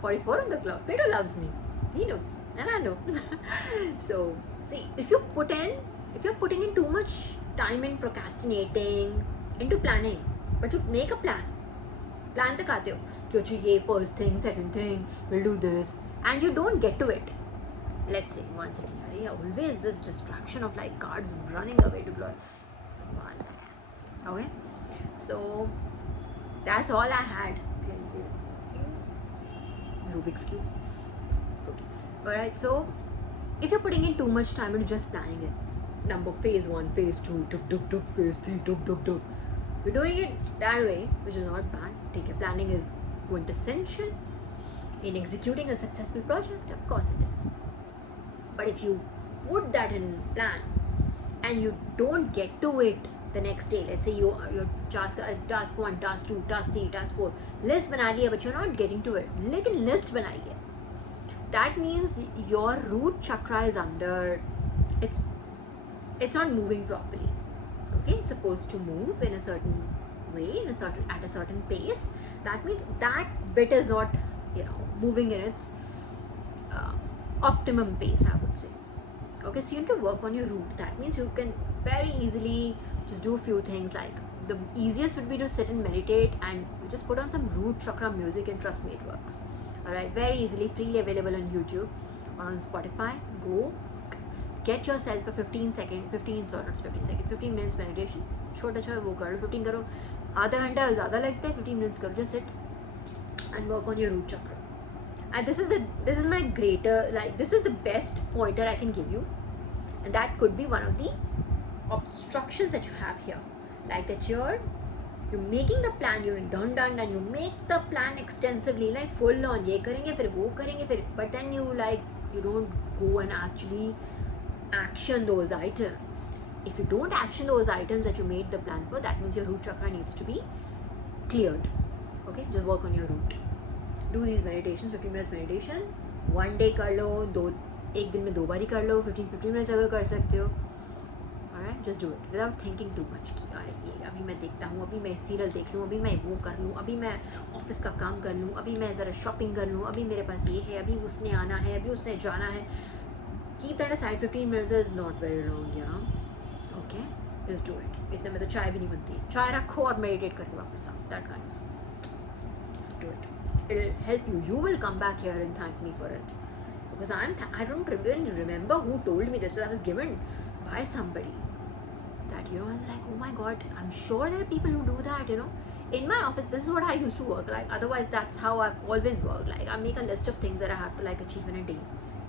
44 on the clock. Plato loves me. He knows, and I know. So, see, if you're putting in too much time in procrastinating, into planning, but you make a plan तक आते हो कि अच्छा ये first thing, second thing, we'll do this, and you don't get to it. Let's say once again, always this distraction of like cards running away to glory. Okay, so that's all I had. Rubik's Cube. Okay, alright, so if you're putting in too much time into just planning it, phase 1, phase 2, phase 3, you're doing it that way, which is not bad. Take your planning is quintessential in executing a successful project, of course it is. But if you put that in plan and you don't get to it the next day, let's say your task 1, task 2, task 3, task 4, list बना लिया, but you're not getting to it. लेकिन list बनाई है. That means your root chakra is under, it's not moving properly. Okay, it's supposed to move in a certain way, at a certain pace. That means that bit is not, moving in its optimum pace, I would say. Okay, so you need to work on your root. That means you can very easily just do a few things. Like the easiest would be to sit and meditate and just put on some root chakra music, and trust me, it works. Alright, very easily, freely available on YouTube or on Spotify. Go get yourself a 15 minutes meditation. छोटा छोटा वो करो, 15 करो, आधा घंटा ज़्यादा लगता है, 15 minutes करो, just sit and work on your root chakra. And this is my greater, like, this is the best pointer I can give you, and that could be one of the obstructions that you have here. Like that you're making the plan, you're done, and you make the plan extensively, like full on, ये करेंगे फिर वो करेंगे फिर, but then you don't go and actually action those items. If you don't action those items that you made the plan for, that means your root chakra needs to be cleared. Okay, just work on your root. Do these meditations, 15 minutes meditation. One day कर लो, एक दिन में 2 बारी कर लो, 15 minutes अगर कर सकते हो. Alright, just do it without thinking too much. कि यार ये अभी मैं देखता हूँ, अभी मैं सीरियल देख लूँ, अभी मैं वो कर लूँ, अभी मैं ऑफिस का काम कर लूँ, अभी मैं ज़रा शॉपिंग कर लूँ, अभी मेरे पास ये है, अभी उसने आना है, अभी उसने जाना है. Keep that aside. 15 minutes is not very long, yeah. Okay, just do it. इतने में तो चाय भी नहीं बनती है. चाय रखो और meditate करके वापस आओ. That kind of stuff. Do it. It'll help you. You will come back here and thank me for it. Because I don't even remember who told me this. So I was given by somebody. That, I was like, oh my God, I'm sure there are people who do that, In my office, this is what I used to work like. Otherwise, that's how I've always worked. Like, I make a list of things that I have to achieve in a day.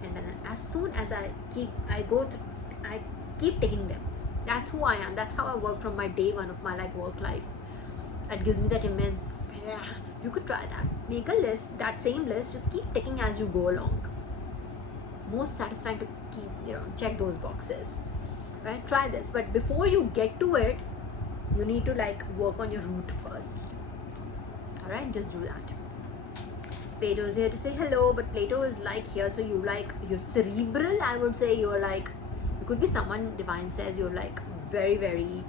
And then as soon as I keep taking them. That's who I am. That's how I work from my day one of my work life. That gives me that immense, you could try that. Make a list, that same list, just keep ticking as you go along. Most satisfying to keep, check those boxes. Right? Try this. But before you get to it, you need to work on your root first. Alright, just do that. Plato is here to say hello, but Plato is here, so you're cerebral, I would say. You're you could be someone, divine says, you're very, very,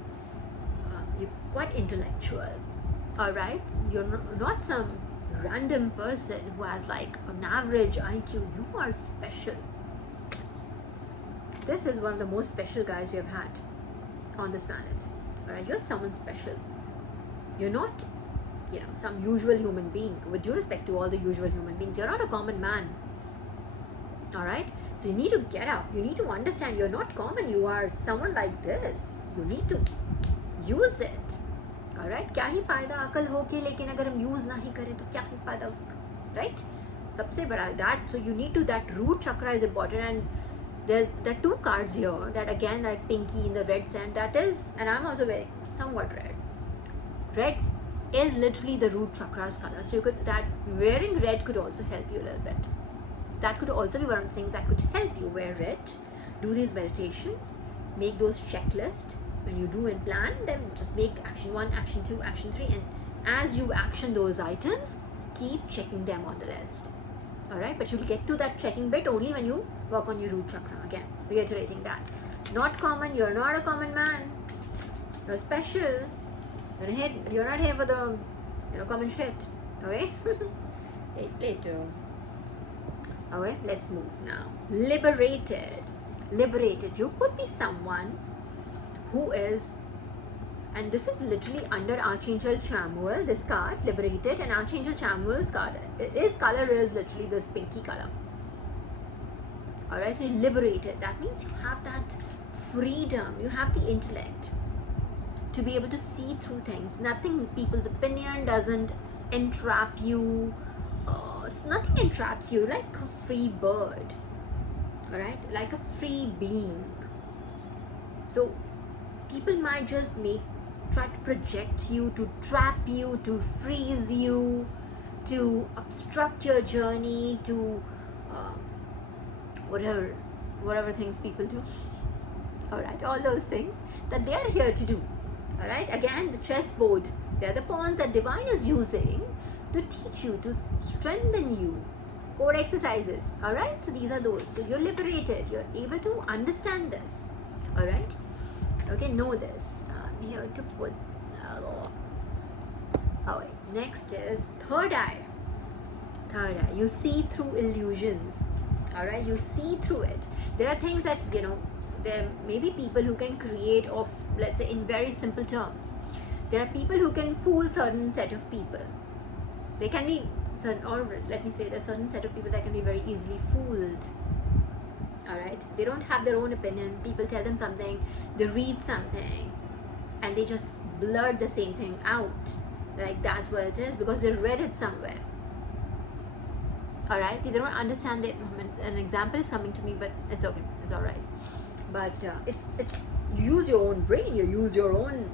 you're quite intellectual. Alright? You're not some random person who has an average IQ. You are special. This is one of the most special guys we have had on this planet. Alright? You're someone special. You're not some usual human being. With due respect to all the usual human beings, you're not a common man. Alright? So you need to get up. You need to understand you're not common. You are someone like this. You need to use it. Alright? क्या ही फायदा अकल हो के, लेकिन अगर हम use नहीं करें तो क्या ही फायदा उसका. Right? सबसे बड़ा that. So you need to, that root chakra is important. And there are 2 cards here that again pinky in the red sand. That is, and I'm also wearing somewhat red. Red is literally the root chakra's color. So wearing red could also help you a little bit. That could also be one of the things that could help you. Wear red, do these meditations, make those checklists. When you do and plan them, just make action 1, action 2, action 3, and as you action those items, keep checking them on the list. Alright, but you'll get to that checking bit only when you work on your root chakra. Again, reiterating that. Not common, you're not a common man. You're special. You're not here for the common shit. Okay? Hey, Plato. Okay, let's move now. Liberated. Liberated. You could be someone who is, and this is literally under Archangel Chamuel, this card, liberated, and Archangel Chamuel's card, his color is literally this pinky color. Alright, so you're liberated. That means you have that freedom, you have the intellect to be able to see through things. Nothing, people's opinion doesn't entrap you. Nothing entraps you, like a free bird. Alright, like a free being. So people might just try to project you, to trap you, to freeze you, to obstruct your journey, to whatever things people do. Alright, all those things that they are here to do. Alright, again, the chessboard, they're the pawns that divine is using to teach you, to strengthen you. Core exercises. Alright, so these are those. So you're liberated, you're able to understand this. Alright, okay, know this. I'm here to put. Alright, next is third eye. Third eye, you see through illusions. Alright, you see through it. There are things that, there may be people who can create of, let's say, in very simple terms. There are people who can fool certain set of people. They can be certain, or let me say, there's a certain set of people that can be very easily fooled. Alright, they don't have their own opinion. People tell them something, they read something, and they just blurt the same thing out. Like that's what it is because they read it somewhere. Alright, they don't understand it. An example is coming to me, but it's okay, it's alright. But it's you use your own brain, you use your own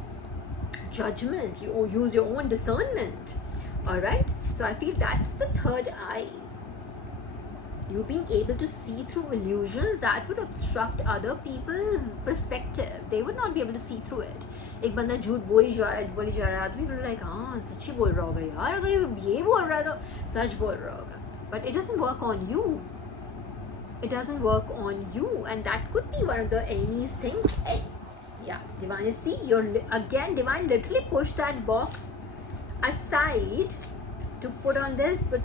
judgment, you use your own discernment. Alright, so I feel that's the third eye. You being able to see through illusions that would obstruct other people's perspective. They would not be able to see through it. एक बंदा झूठ बोली जा रहा है, people are like, हाँ सच्ची बोल रहा होगा यार, अगर ये बोल रहा है तो सच बोल रहा होगा. But it doesn't work on you. It doesn't work on you, and that could be one of the enemy's things. Hey, yeah, divine, see, again, divine literally push that box aside to put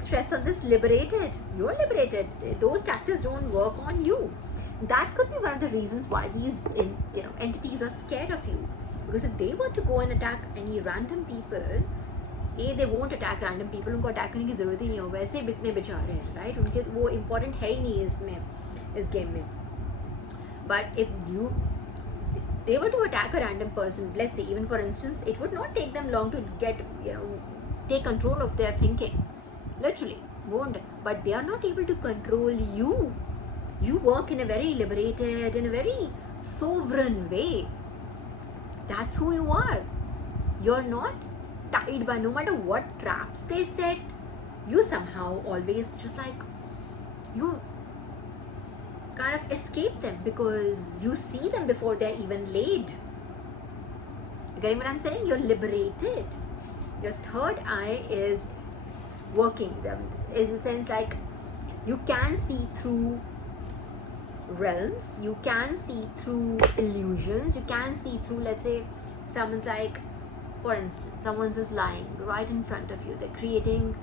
stress on this, liberated. You're liberated. Those tactics don't work on you. That could be one of the reasons why these entities are scared of you. Because if they were to go and attack any random people, they won't attack random people. उनको attack करने की ज़रूरत ही नहीं हो, वैसे ही बिकने बेचारे हैं, right? उनके वो important है ही नहीं इस game में. But if they were to attack a random person, let's say, even for instance, it would not take them long to take control of their thinking. Literally, won't. But they are not able to control you. You work in a very liberated, in a very sovereign way. That's who you are. You're not tied by, no matter what traps they set, you somehow always just like, you kind of escape them because you see them before they're even laid. You getting what I'm saying? You're liberated. Your third eye is working. Is in the sense like you can see through realms, you can see through illusions, you can see through, let's say, someone's like, for instance, someone's just lying right in front of you. They're creating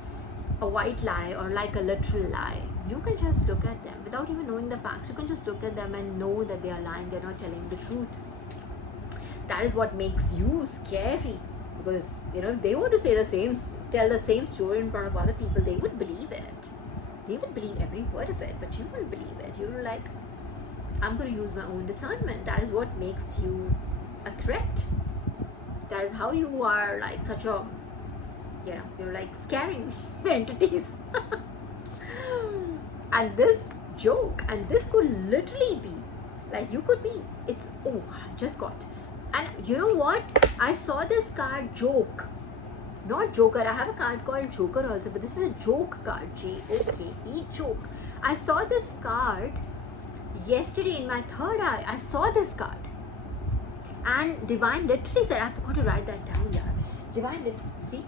a white lie or like a literal lie. You can just look at them without even knowing the facts. You can just look at them and know that they are lying, they're not telling the truth. That is what makes you scary. Because, if they were to tell the same story in front of other people, they would believe it. They would believe every word of it, but you wouldn't believe it. You're like, I'm going to use my own discernment. That is what makes you a threat. That is how you are like such a, you're like scaring entities. And this joke, and this could literally be, like you could be, I just got. And you know what? I saw this card, joke. Not Joker. I have a card called Joker also, but this is a joke card. J-O-K-E, joke. I saw this card yesterday in my third eye. I saw this card. And Divine literally said, I forgot to write that down, guys. Divine, see?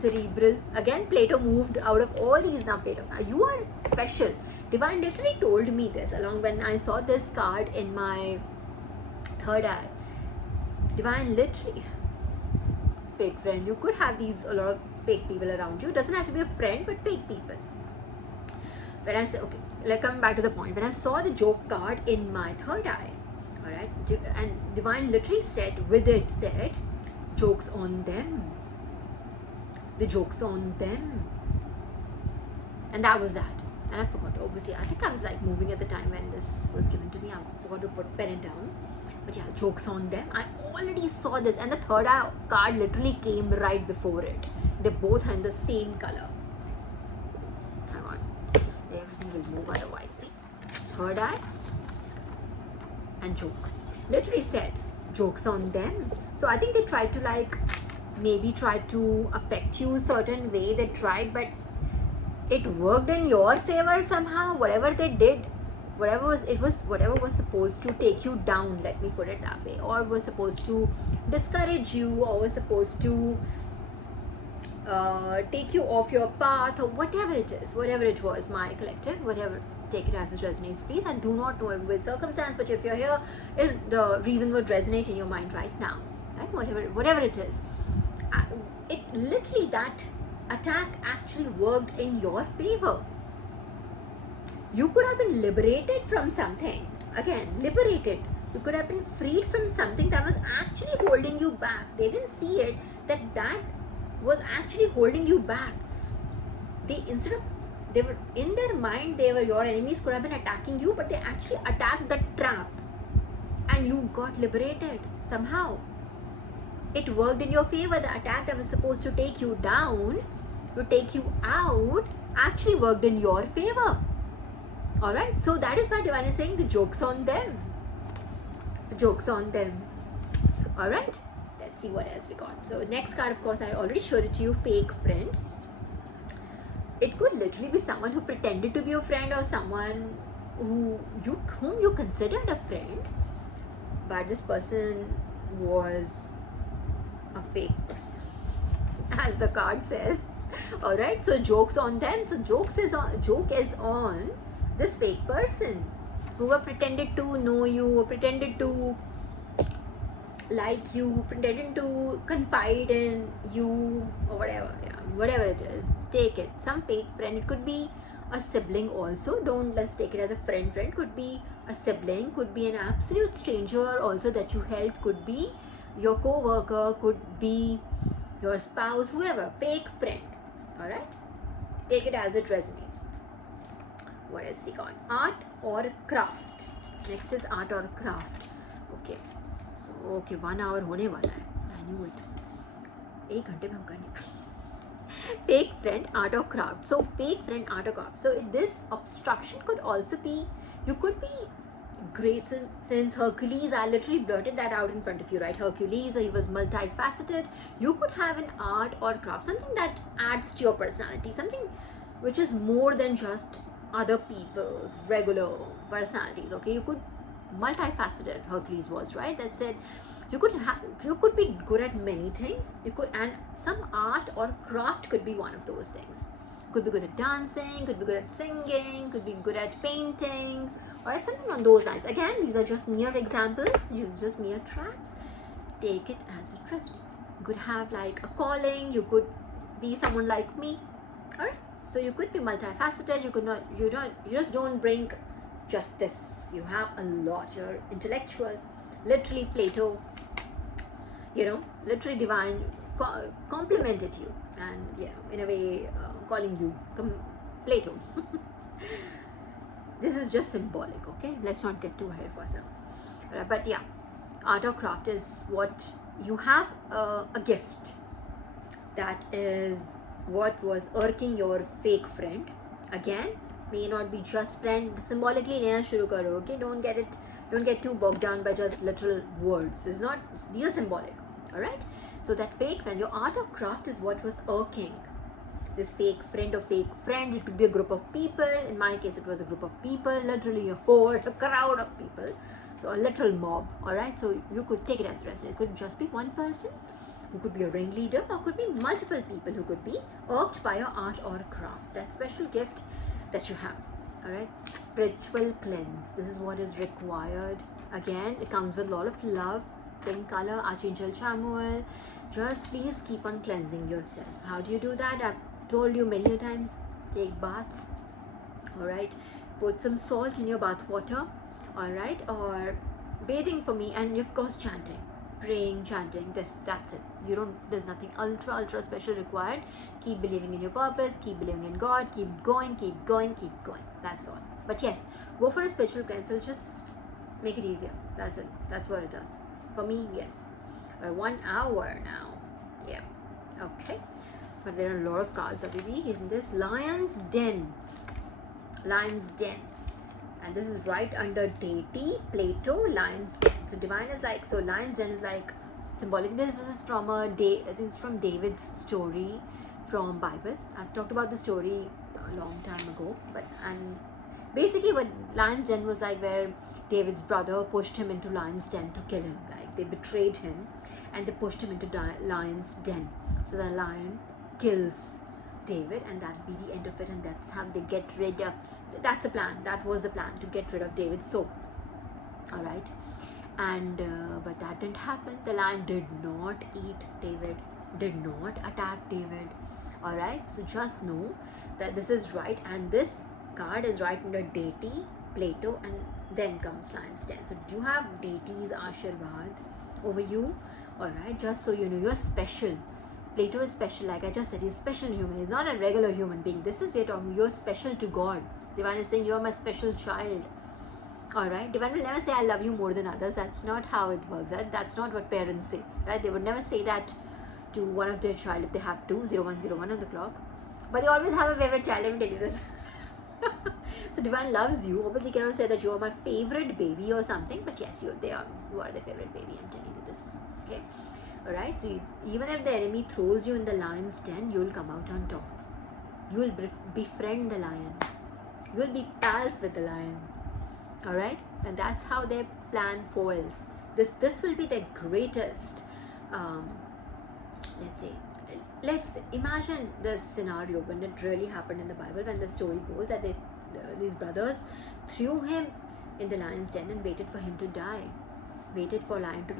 Cerebral. Again, Plato moved out of all these now, Plato. You are special. Divine literally told me this along when I saw this card in my third eye. Divine literally, fake friend. You could have a lot of fake people around you. It doesn't have to be a friend, but fake people. when I say, okay, like coming back to the point, when I saw the joke card in my third eye, all right, and Divine literally said, with it said, jokes on them. The joke's on them. And that was that. And I forgot, obviously, I think I was like moving at the time when this was given to me. I forgot to put pen it down. But yeah, jokes on them. I already saw this, and the third eye card literally came right before it. They both are in the same color. Hang on. Everything will move otherwise. See? Third eye and joke. Literally said, jokes on them. So I think they tried to like, maybe try to affect you a certain way. They tried, but it worked in your favor somehow. Whatever they did, whatever was supposed to take you down, let me put it that way, or was supposed to discourage you, or was supposed to take you off your path, or whatever it is, whatever it was, my collective, whatever, take it as it resonates, please. I do not know with circumstance, but if you're here, the reason would resonate in your mind right now, right? Whatever it is, it literally, that attack actually worked in your favor. You could have been liberated from something. Again, liberated. You could have been freed from something that was actually holding you back. They didn't see it, that was actually holding you back. They were in their mind, your enemies could have been attacking you, but they actually attacked the trap, and you got liberated somehow. It worked in your favor. The attack that was supposed to take you down, to take you out, actually worked in your favor. Alright, so that is why Divine is saying the joke's on them. The joke's on them. Alright, let's see what else we got. So next card, of course, I already showed it to you, fake friend. It could literally be someone who pretended to be your friend, or someone whom you considered a friend, but this person was a fake person, as the card says. Alright, so joke's on them. So joke is on this fake person who pretended to know you, or pretended to like you, pretended to confide in you, or whatever. Yeah, whatever it is, take it. Some fake friend. It could be a sibling also. Don't let's take it as a friend. Could be a sibling, could be an absolute stranger also that you helped, could be your co-worker, could be your spouse, whoever. Fake friend. Alright, take it as it resonates. What else we got? Art or craft. Next is art or craft. Okay, so okay, 1 hour होने वाला है. I knew it. 1 घंटे में हम करने. Fake friend, art or craft. So fake friend, art or craft. So this obstruction could also be, you could be great, since Hercules, I literally blurted that out in front of you, right? Hercules, so he was multifaceted. You could have an art or craft, something that adds to your personality, something which is more than just other people's regular personalities. Okay, you could multifaceted. Hercules was, right? That said, you could be good at many things. You could, and some art or craft could be one of those things. Could be good at dancing, could be good at singing, could be good at painting, or at something on those lines. Again, these are just mere examples, these are just mere tracks. Take it as it resonates. You could have like a calling, you could be someone like me. Alright, so you could be multifaceted. You just don't bring just this. You have a lot. You're intellectual. Literally Plato, literally Divine complimented you, and in a way calling you Plato. This is just symbolic, okay? Let's not get too ahead of ourselves. But yeah, art or craft is what you have, a gift. That is what was irking your fake friend. Again, may not be just friend. Symbolically, naya shuru karo, okay? Don't get too bogged down by just literal words. These are symbolic, alright? So that fake friend, your art or craft is what was irking this fake friend or fake friends. It could be a group of people. In my case, it was a group of people, literally a horde, a crowd of people. So a literal mob, alright? So you could take it as resonant. It could just be one person who could be a ringleader, or could be multiple people who could be irked by your art or craft. That special gift that you have, alright? Spiritual cleanse. This is what is required. Again, it comes with a lot of love. Pink color, Archangel Chamuel. Just please keep on cleansing yourself. How do you do that? I've told you many times. Take baths, All right, put some salt in your bath water. All right, or bathing for me, and of course chanting, praying, chanting. That's it. You don't. There's nothing ultra special required. Keep believing in your purpose. Keep believing in God. Keep going. Keep going. Keep going. That's all. But yes, go for a spiritual cleanse. It'll just make it easier. That's it. That's what it does. For me, yes. 1 hour now. Yeah. Okay. But there are a lot of cards, Abhivi. In this Lion's Den. Lion's Den. And this is right under deity, Plato, Lion's Den. So divine is like, so Lion's Den is like symbolic. This is from I think it's from David's story from Bible. I've talked about the story a long time ago. And basically what Lion's Den was like, where David's brother pushed him into Lion's Den to kill him. Like they betrayed him and they pushed him into Lion's Den. So the lion kills David, and that'll be the end of it, and that's how they get rid of. That's a plan. That was the plan, to get rid of David's soul. All right, and but that didn't happen. The lion did not eat David, did not attack David. All right, so just know that this is right, and this card is right under deity, Plato, and then comes Lion's Den. So you have deity's Ashirvad over you. All right, just so you know, you're special. Plato is special, like I just said, he's special human. He's not a regular human being. This is, we're talking, you're special to God. Divine is saying, you're my special child. Alright, Divine will never say, I love you more than others. That's not how it works. Right? That's not what parents say. Right? They would never say that to one of their child if they have 0101 on the clock. But they always have a favorite child, let me tell you this. So Divine loves you. Obviously, you cannot say that you are my favorite baby or something. But yes, you are their favorite baby. I'm telling you this. Okay. Alright, so even if the enemy throws you in the lion's den, you will come out on top. You will befriend the lion. You will be pals with the lion. Alright, and that's how their plan foils. This will be their greatest. Let's imagine this scenario when it really happened in the Bible. When the story goes that these brothers threw him in the lion's den and waited for him to die. Waited for lion to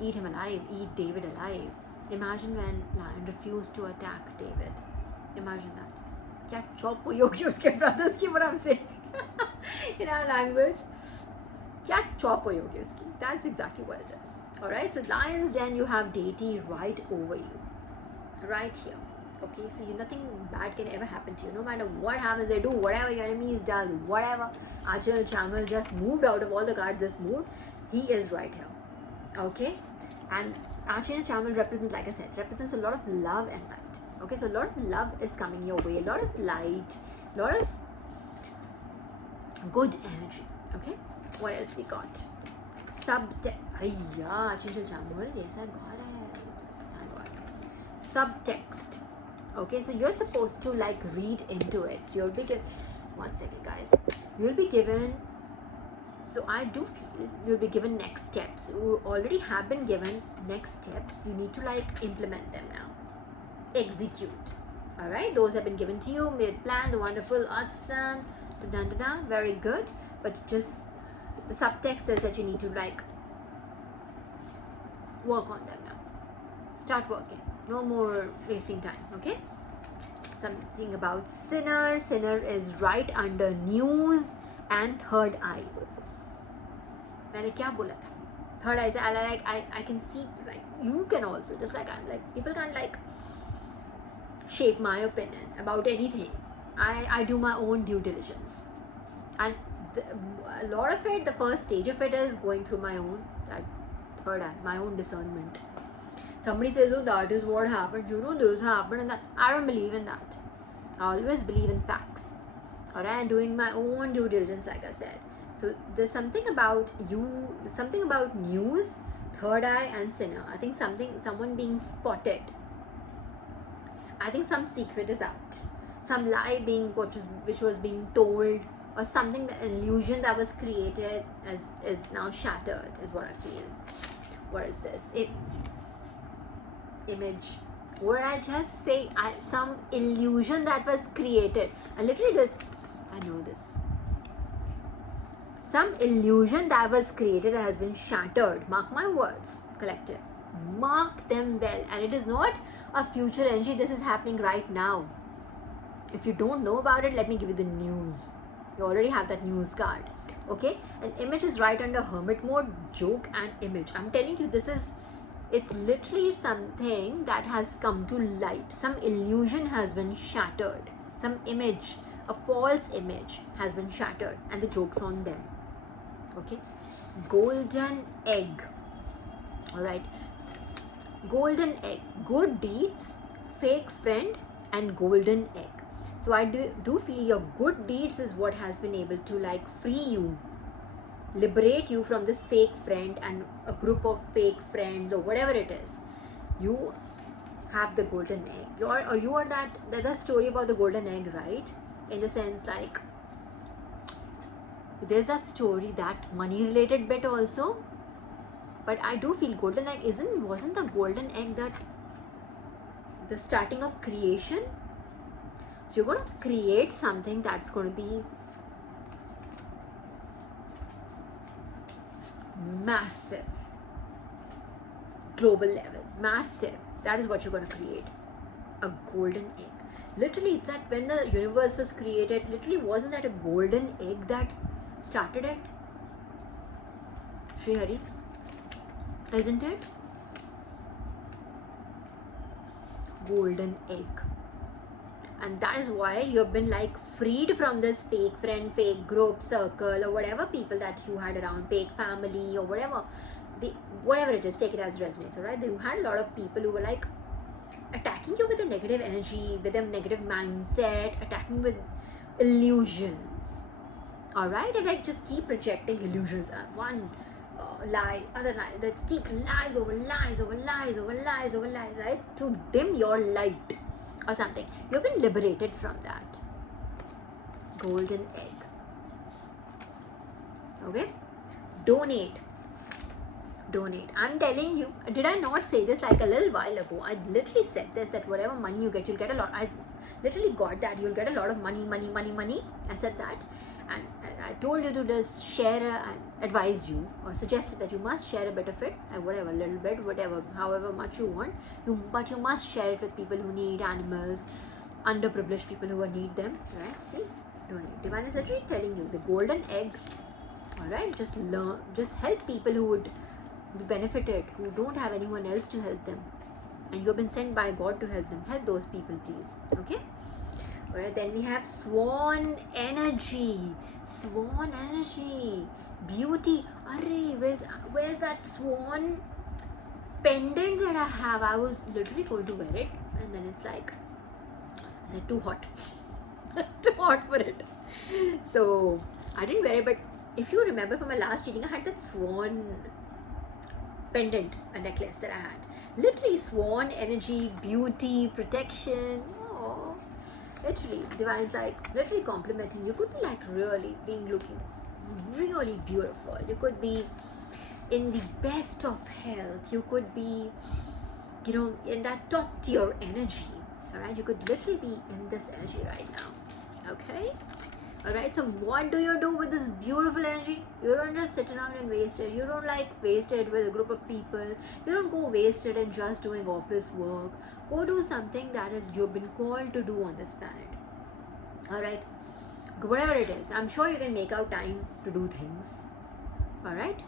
eat him alive, eat David alive. Imagine when lion refused to attack David. Imagine that. Kya chop ho yogi uske brothers ki, what I'm saying in our language. Kya chop ho yogi uski. That's exactly what it is. Alright, so Lion's Den, you have deity right over you. Right here. Okay, so nothing bad can ever happen to you. No matter what happens, they do whatever your enemies does, whatever. Archangel Chamuel just moved out of all the cards, just moved. He is right here. Okay, and Archangel Chamuel represents, like I said, represents a lot of love and light. Okay, so a lot of love is coming your way, a lot of light, a lot of good energy. Okay, what else we got? Archangel Chamuel, yes, I got it. I got it. Subtext. Okay, so you're supposed to like read into it. You'll be given, one second guys, you'll be given, so I do feel you'll be given next steps. You already have been given next steps. You need to like implement them now. Execute. Alright, those have been given to you. Made plans, wonderful, awesome, very good. But just the subtext says that you need to like work on them now. Start working. No more wasting time. Okay. Something about sinner. Sinner is right under news and third eye. मैंने क्या बोला था? Third eye. I can see, like you can also, just like I'm like, people can't like shape my opinion about anything. I do my own due diligence, and a lot of it, the first stage of it is going through my own, that third eye, my own discernment. Somebody says, oh, that is what happened, this happened and that. I don't believe in that. I always believe in facts. Alright, and doing my own due diligence, like I said. So there's something about you, something about news, third eye and sinner. I think someone being spotted. I think some secret is out. Some lie which was being told, or something, the illusion that was created is now shattered, is what I feel. What is this? Image. What I just say, some illusion that was created. And literally this, I know this. Some illusion that was created has been shattered. Mark my words, collective. Mark them well. And it is not a future energy, this is happening right now. If you don't know about it, let me give you the news. You already have that news card. Okay, an image is right under hermit mode, joke and image. I'm telling you, it's literally something that has come to light. Some illusion has been shattered. Some image, a false image has been shattered, and the joke's on them. Okay, golden egg. All right, golden egg, good deeds, fake friend, and golden egg. So I do feel your good deeds is what has been able to like free you, liberate you from this fake friend and a group of fake friends or whatever it is. You have the golden egg. You are that. There's a story about the golden egg, right? In the sense like there's that story, that money related bit also. But I do feel golden egg wasn't the golden egg that the starting of creation? So you're going to create something that's going to be massive, global level, massive. That is what you're going to create. A golden egg. Literally, it's that when the universe was created, literally wasn't that a golden egg that started it? Sri Hari, isn't it? Golden egg. And that is why you've been like freed from this fake friend, fake group, circle, or whatever people that you had around, fake family or whatever. Whatever it is, take it as resonates, alright? You had a lot of people who were like attacking you with a negative energy, with a negative mindset, attacking with illusions. Alright? And like just keep projecting illusions. One lie, other lie. That keep lies over lies over lies over lies over lies, right? To dim your light or something. You've been liberated from that. Golden egg. Okay? Donate. I'm telling you, did I not say this like a little while ago? I literally said this, that whatever money you get, you'll get a lot. I literally got that. You'll get a lot of money. I said that. And I told you to just share, and advised you or suggested that you must share a bit of it, whatever, little bit, whatever, however much you want. But you must share it with people who need, animals, underprivileged people who need them, right? See, donate. Divine is literally telling you the golden egg. All right, just help people who would be benefited, who don't have anyone else to help them, and you've been sent by God to help them. Help those people, please. Okay. Alright, then we have swan energy. Beauty. Array, where's that swan pendant that I have? I was literally going to wear it, and then it's like too hot. Too hot for it. So I didn't wear it, but if you remember from my last reading, I had that swan pendant, a necklace that I had. Literally swan energy, beauty, protection. Oh, literally, Divine's like literally complimenting. You could be like really looking really beautiful. You could be in the best of health. You could be, in that top tier energy. Alright, you could literally be in this energy right now. Okay? Alright, so what do you do with this beautiful energy? You don't just sit around and waste it. You don't waste it with a group of people. You don't go waste it in just doing office work. Go do something that you've been called to do on this planet. Alright? Whatever it is, I'm sure you can make out time to do things. Alright?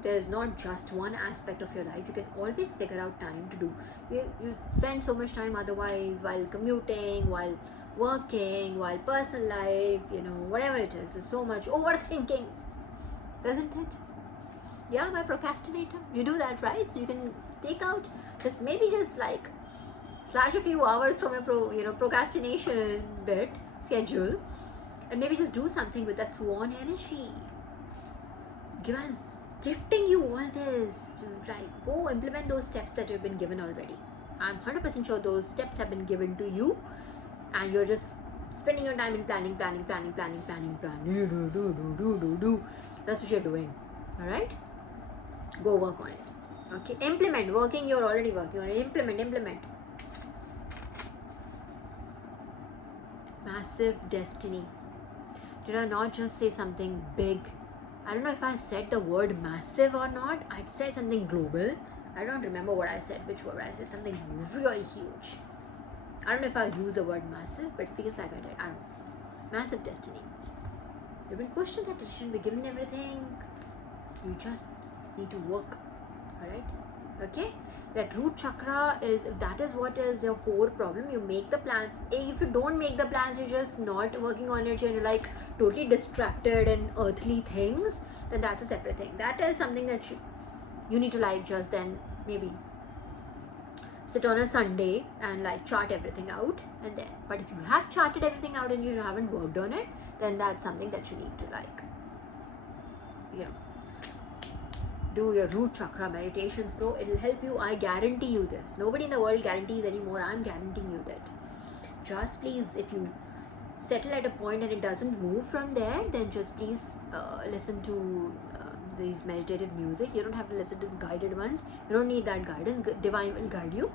There's not just one aspect of your life. You can always figure out time to do. You spend so much time otherwise while commuting, while working, while personal life, whatever it is. There's so much overthinking, isn't it? Yeah, my procrastinator. You do that, right? So you can take out just slash a few hours from your procrastination bit schedule, and maybe just do something with that swan energy. Gifting you all this to go implement those steps that you've been given already. I'm 100% sure those steps have been given to you, and you're just spending your time in planning. That's what you're doing. Alright? Go work on it. Okay? Implement. Working, you're already working on it. Implement. Massive destiny. Did I not just say something big? I don't know if I said the word massive or not. I'd said something global. I don't remember what I said, which word I said, something really huge. I don't know if I'll use the word massive, but it feels like I did. I don't know. Massive destiny. You've been pushed in that direction, we're given everything. You just need to work. Alright? Okay? That root chakra is, if that is what is your core problem, you make the plans. If you don't make the plans, you're just not working on it, you're like totally distracted in earthly things, then that's a separate thing. That is something that you need to like just then maybe sit on a Sunday and like chart everything out and then. But if you have charted everything out and you haven't worked on it, then that's something that you need to like, you know, do your root chakra meditations, bro. It'll help you. I guarantee you this. Nobody in the world guarantees anymore. I'm guaranteeing you that. Just please, if you settle at a point and it doesn't move from there, then just please listen to these meditative music. You don't have to listen to the guided ones. You don't need that guidance. Divine will guide you.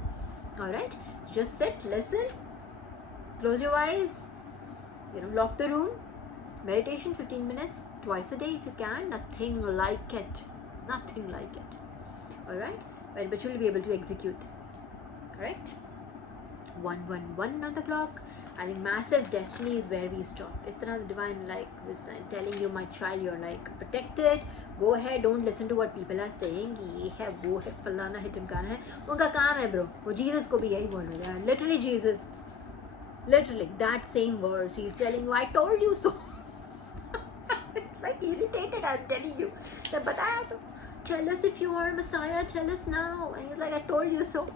Alright? So just sit, listen, close your eyes, lock the room. Meditation 15 minutes twice a day if you can. Nothing like it. Nothing like it. Alright? But you'll be able to execute. Alright? 111 on the clock. I think massive destiny is where we stop. Itna divine like was telling you, my child, you're like protected. Go ahead, don't listen to what people are saying. Ye hai, wo hai, falana hai, timkana hai. Unka kaam hai, bro. वो Jesus को भी यही बोल रहे हैं. Literally Jesus. Literally that same verse. He's telling you, I told you so. It's like irritated. I'm telling you. तो बताया तो. Tell us if you are a Messiah. Tell us now. And he's like, I told you so.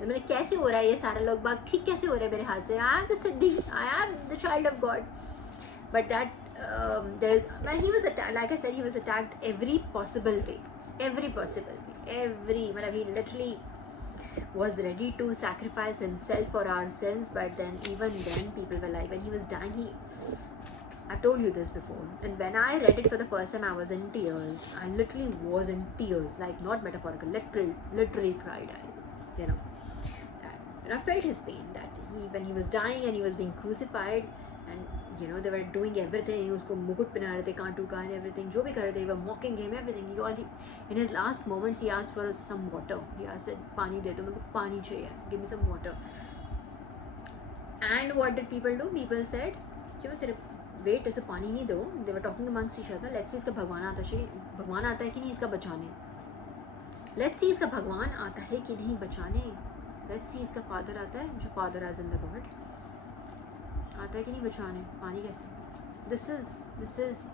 मैंने कैसे हो रहा है ये सारे लोग बाग ठीक कैसे हो रहे हैं मेरे हाथ से? I am the Siddhi, I am the child of God. But that there is, when he was attacked, like I said, he was attacked every possible way. He literally was ready to sacrifice himself for our sins. But then even then people were like, when he was dying, I've told you this before, and when I read it for the first time, I was in tears. I literally was in tears, like not metaphorical, literally cried. And I felt his pain, that when he was dying and he was being crucified, and they were doing everything, usko mukut pehna rahe the, kaantu ka and everything, jo bhi kar rahe the, they were mocking him, everything. In his last moments, he asked for some water. He asked, "Pani de do, meko pani chahiye, give me some water." And what did people do? People said, wait, इसे पानी नहीं दो. They were talking amongst each other. Let's see इसका भगवान आता है कि नहीं इसका बचाने. Let's see इसका भगवान आता है कि नहीं बचाने. Let's see इसका फादर आता है, जो father as in the God, आता है कि नहीं बचाने. पानी कैसे? This is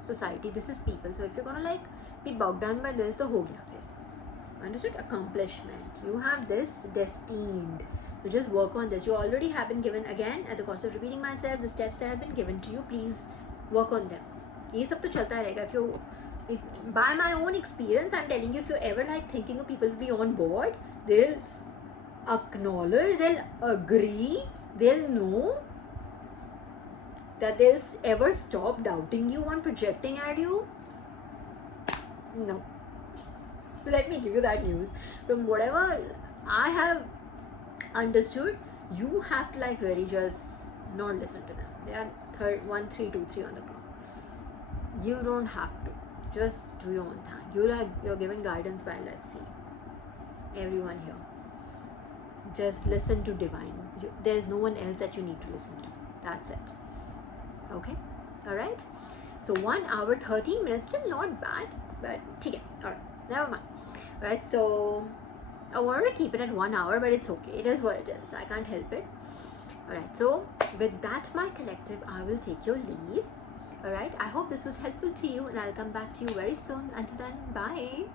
society. This is people. So if you're gonna like be bogged down by this, तो हो गया फिर. Understood? Accomplishment. You have this destined. So just work on this. You already have been given, again, at the cost of repeating myself, the steps that have been given to you. Please work on them. ये सब तो चलता रहेगा. If by my own experience, I'm telling you, if you're ever like thinking of people will be on board, they'll acknowledge, they'll agree, they'll know that they'll ever stop doubting you and projecting at you. No. So let me give you that news. From whatever I have understood, you have to like really just not listen to them. They are 1, 3, 2, 3 on the clock. You don't have to. Just do your own thing. You're given guidance by, let's see, everyone here. Just listen to divine. There is no one else that you need to listen to. That's it. Okay? Alright? So 1 hour 13 minutes, still not bad, but okay. Alright, never mind. Alright, so I wanted to keep it at 1 hour, but it's okay. It is what it is. I can't help it. Alright, so with that, my collective, I will take your leave. Alright, I hope this was helpful to you, and I'll come back to you very soon. Until then, bye.